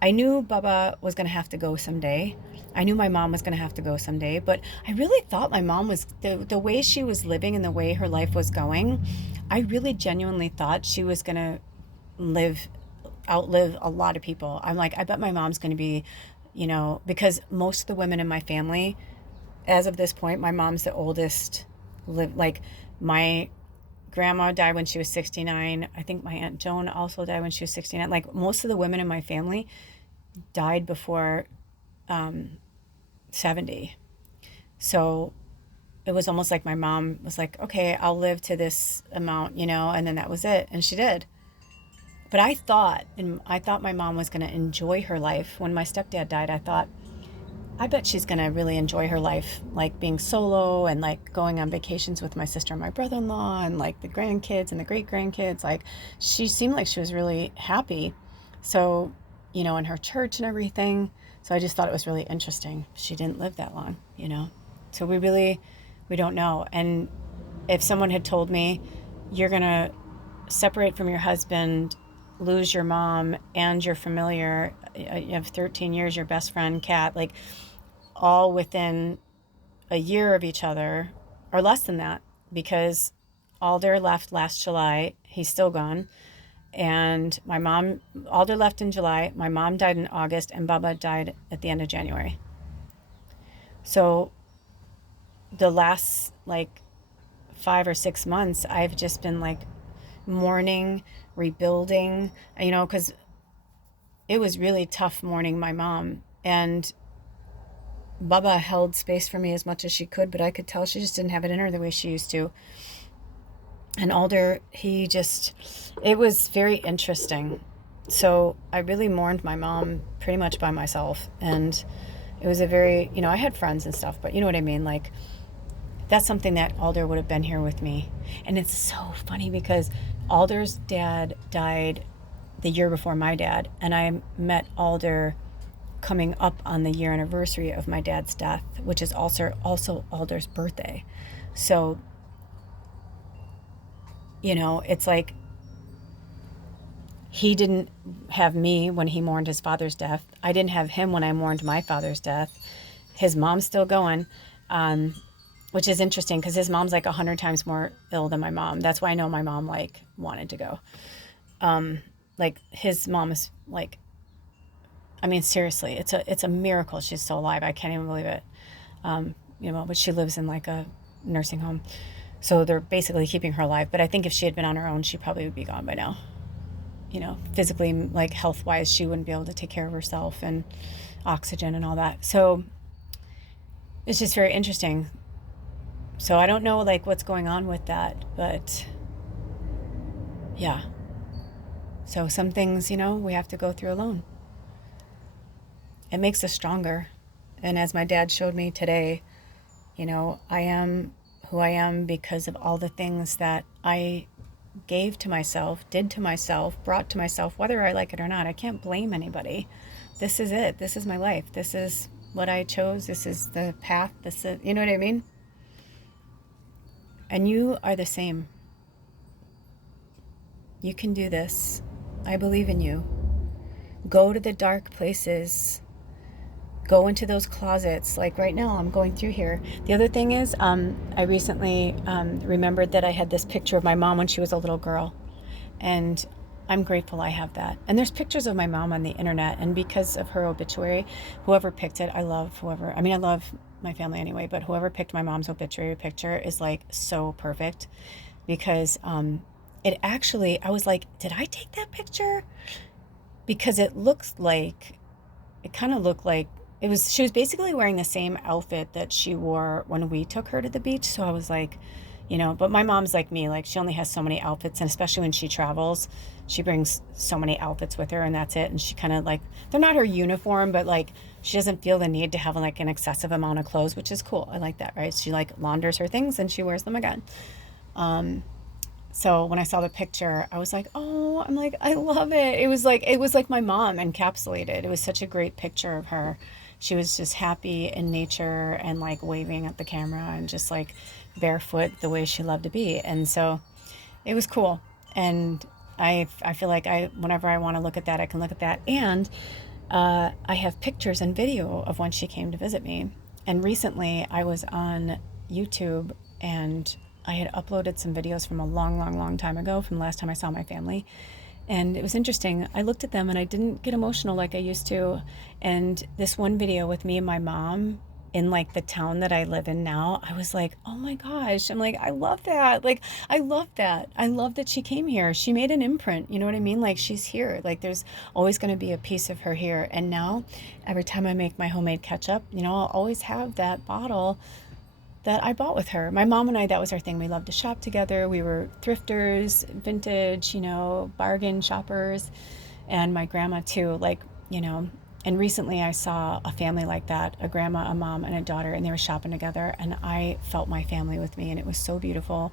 I knew Bubba was going to have to go someday. I knew my mom was going to have to go someday, but I really thought my mom was, the way she was living and the way her life was going, I really genuinely thought she was going to outlive a lot of people. I'm like, I bet my mom's going to be, because most of the women in my family, as of this point, my mom's the oldest, like my grandma died when she was 69. I think my Aunt Joan also died when she was 69. Like most of the women in my family died before 70. So it was almost like my mom was like, okay, I'll live to this amount, and then that was it. And she did. But I thought my mom was going to enjoy her life. When my stepdad died, I bet she's going to really enjoy her life, like being solo and like going on vacations with my sister and my brother-in-law and like the grandkids and the great grandkids. Like she seemed like she was really happy. So, in her church and everything. So I just thought it was really interesting. She didn't live that long, So we don't know. And if someone had told me you're going to separate from your husband, lose your mom and your familiar, you have 13 years, your best friend, Kat, like all within a year of each other, or less than that, because Alder left last July. He's still gone. And Alder left in July. My mom died in August, and Bubba died at the end of January. So the last like 5 or 6 months, I've just been like mourning, rebuilding, because it was really tough mourning my mom. And Bubba held space for me as much as she could, but I could tell she just didn't have it in her the way she used to. And Alder, it was very interesting. So I really mourned my mom pretty much by myself. And it was a very, I had friends and stuff, but you know what I mean? Like, that's something that Alder would have been here with me. And it's so funny because Alder's dad died the year before my dad. And I met Alder coming up on the year anniversary of my dad's death, which is also Alder's birthday. So, it's like he didn't have me when he mourned his father's death. I didn't have him when I mourned my father's death. His mom's still going, which is interesting because his mom's like 100 times more ill than my mom. That's why I know my mom like wanted to go. Like his mom is like, I mean, seriously, it's a miracle she's still alive. I can't even believe it. But she lives in like a nursing home. So they're basically keeping her alive. But I think if she had been on her own, she probably would be gone by now. Physically, like health-wise, she wouldn't be able to take care of herself and oxygen and all that. So it's just very interesting. So I don't know like what's going on with that, but yeah. So some things, we have to go through alone. It makes us stronger. And as my dad showed me today, I am who I am because of all the things that I gave to myself, did to myself, brought to myself, whether I like it or not. I can't blame anybody. This is it. This is my life. This is what I chose. This is the path. This is, you know what I mean? And you are the same. You can do this. I believe in you. Go to the dark places. Go into those closets. Like right now, I'm going through here. The other thing is, I recently remembered that I had this picture of my mom when she was a little girl. And I'm grateful I have that. And there's pictures of my mom on the internet. And because of her obituary, whoever picked it, I love whoever. I mean, I love my family anyway, but whoever picked my mom's obituary picture is like so perfect. Because it actually, I was like, did I take that picture? Because it kind of looked like, she was basically wearing the same outfit that she wore when we took her to the beach. So I was like, you know. But my mom's like me, like she only has so many outfits, and especially when she travels, she brings so many outfits with her, and that's it. And she kind of like, they're not her uniform, but like she doesn't feel the need to have like an excessive amount of clothes, which is cool. I like that, right? She like launders her things and she wears them again. So when I saw the picture, I was like, oh, I'm like, I love it. It was like my mom encapsulated. It was such a great picture of her. She was just happy in nature and like waving at the camera and just like barefoot the way she loved to be. And so it was cool. And I feel like whenever I want to look at that, I can look at that. And I have pictures and video of when she came to visit me. And recently I was on YouTube and I had uploaded some videos from a long, long, long time ago, from the last time I saw my family. And it was interesting. I looked at them and I didn't get emotional like I used to. And this one video with me and my mom in like the town that I live in now, I was like, oh my gosh. I'm like, I love that. Like, I love that. I love that she came here. She made an imprint. You know what I mean? Like, she's here. Like, there's always going to be a piece of her here. And now, every time I make my homemade ketchup, you know, I'll always have that bottle that I bought with her. My mom and I, that was our thing. We loved to shop together. We were thrifters, vintage, you know, bargain shoppers. And my grandma too, like, you know, and recently I saw a family like that, a grandma, a mom, and a daughter, and they were shopping together. And I felt my family with me, and it was so beautiful.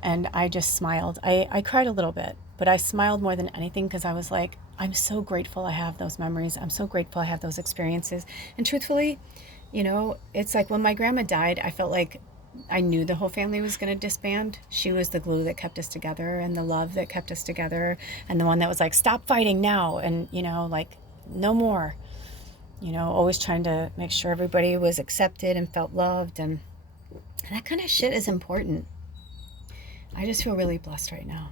And I just smiled. I cried a little bit, but I smiled more than anything because I was like, I'm so grateful I have those memories. I'm so grateful I have those experiences. And truthfully, you know, it's like when my grandma died, I felt like I knew the whole family was going to disband. She was the glue that kept us together and the love that kept us together and the one that was like, stop fighting now. And, you know, like, no more, you know, always trying to make sure everybody was accepted and felt loved. And that kind of shit is important. I just feel really blessed right now.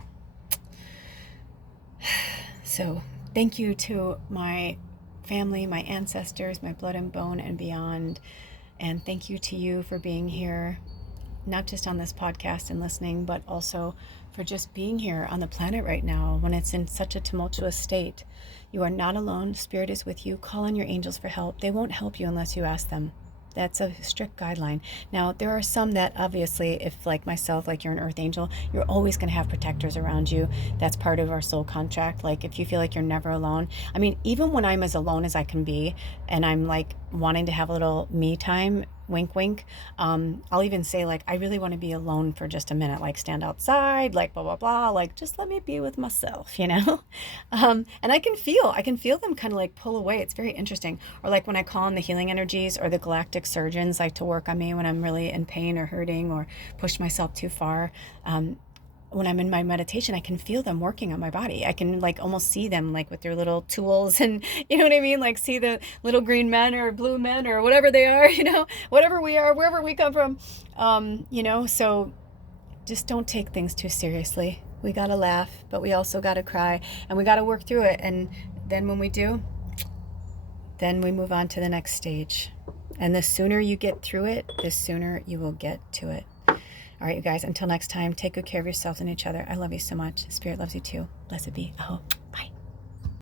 So thank you to my family, my ancestors, my blood and bone and beyond. And thank you to you for being here, not just on this podcast and listening, but also for just being here on the planet right now when it's in such a tumultuous state. You are not alone. Spirit is with you. Call on your angels for help. They won't help you unless you ask them. That's a strict guideline. Now, there are some that obviously, if like myself, like you're an earth angel, you're always going to have protectors around you. That's part of our soul contract. Like if you feel like you're never alone. I mean, even when I'm as alone as I can be and I'm like wanting to have a little me time, wink, wink. I'll even say like, I really want to be alone for just a minute, like stand outside, like blah, blah, blah, like just let me be with myself, you know? And I can feel them kind of like pull away. It's very interesting. Or like when I call on the healing energies or the galactic surgeons, like to work on me when I'm really in pain or hurting or push myself too far. When I'm in my meditation, I can feel them working on my body. I can like almost see them like with their little tools and you know what I mean? Like see the little green men or blue men or whatever they are, you know, whatever we are, wherever we come from. You know, so just don't take things too seriously. We got to laugh, but we also got to cry and we got to work through it. And then when we do, then we move on to the next stage. And the sooner you get through it, the sooner you will get to it. All right, you guys, until next time, take good care of yourselves and each other. I love you so much. Spirit loves you too. Blessed be. Aho.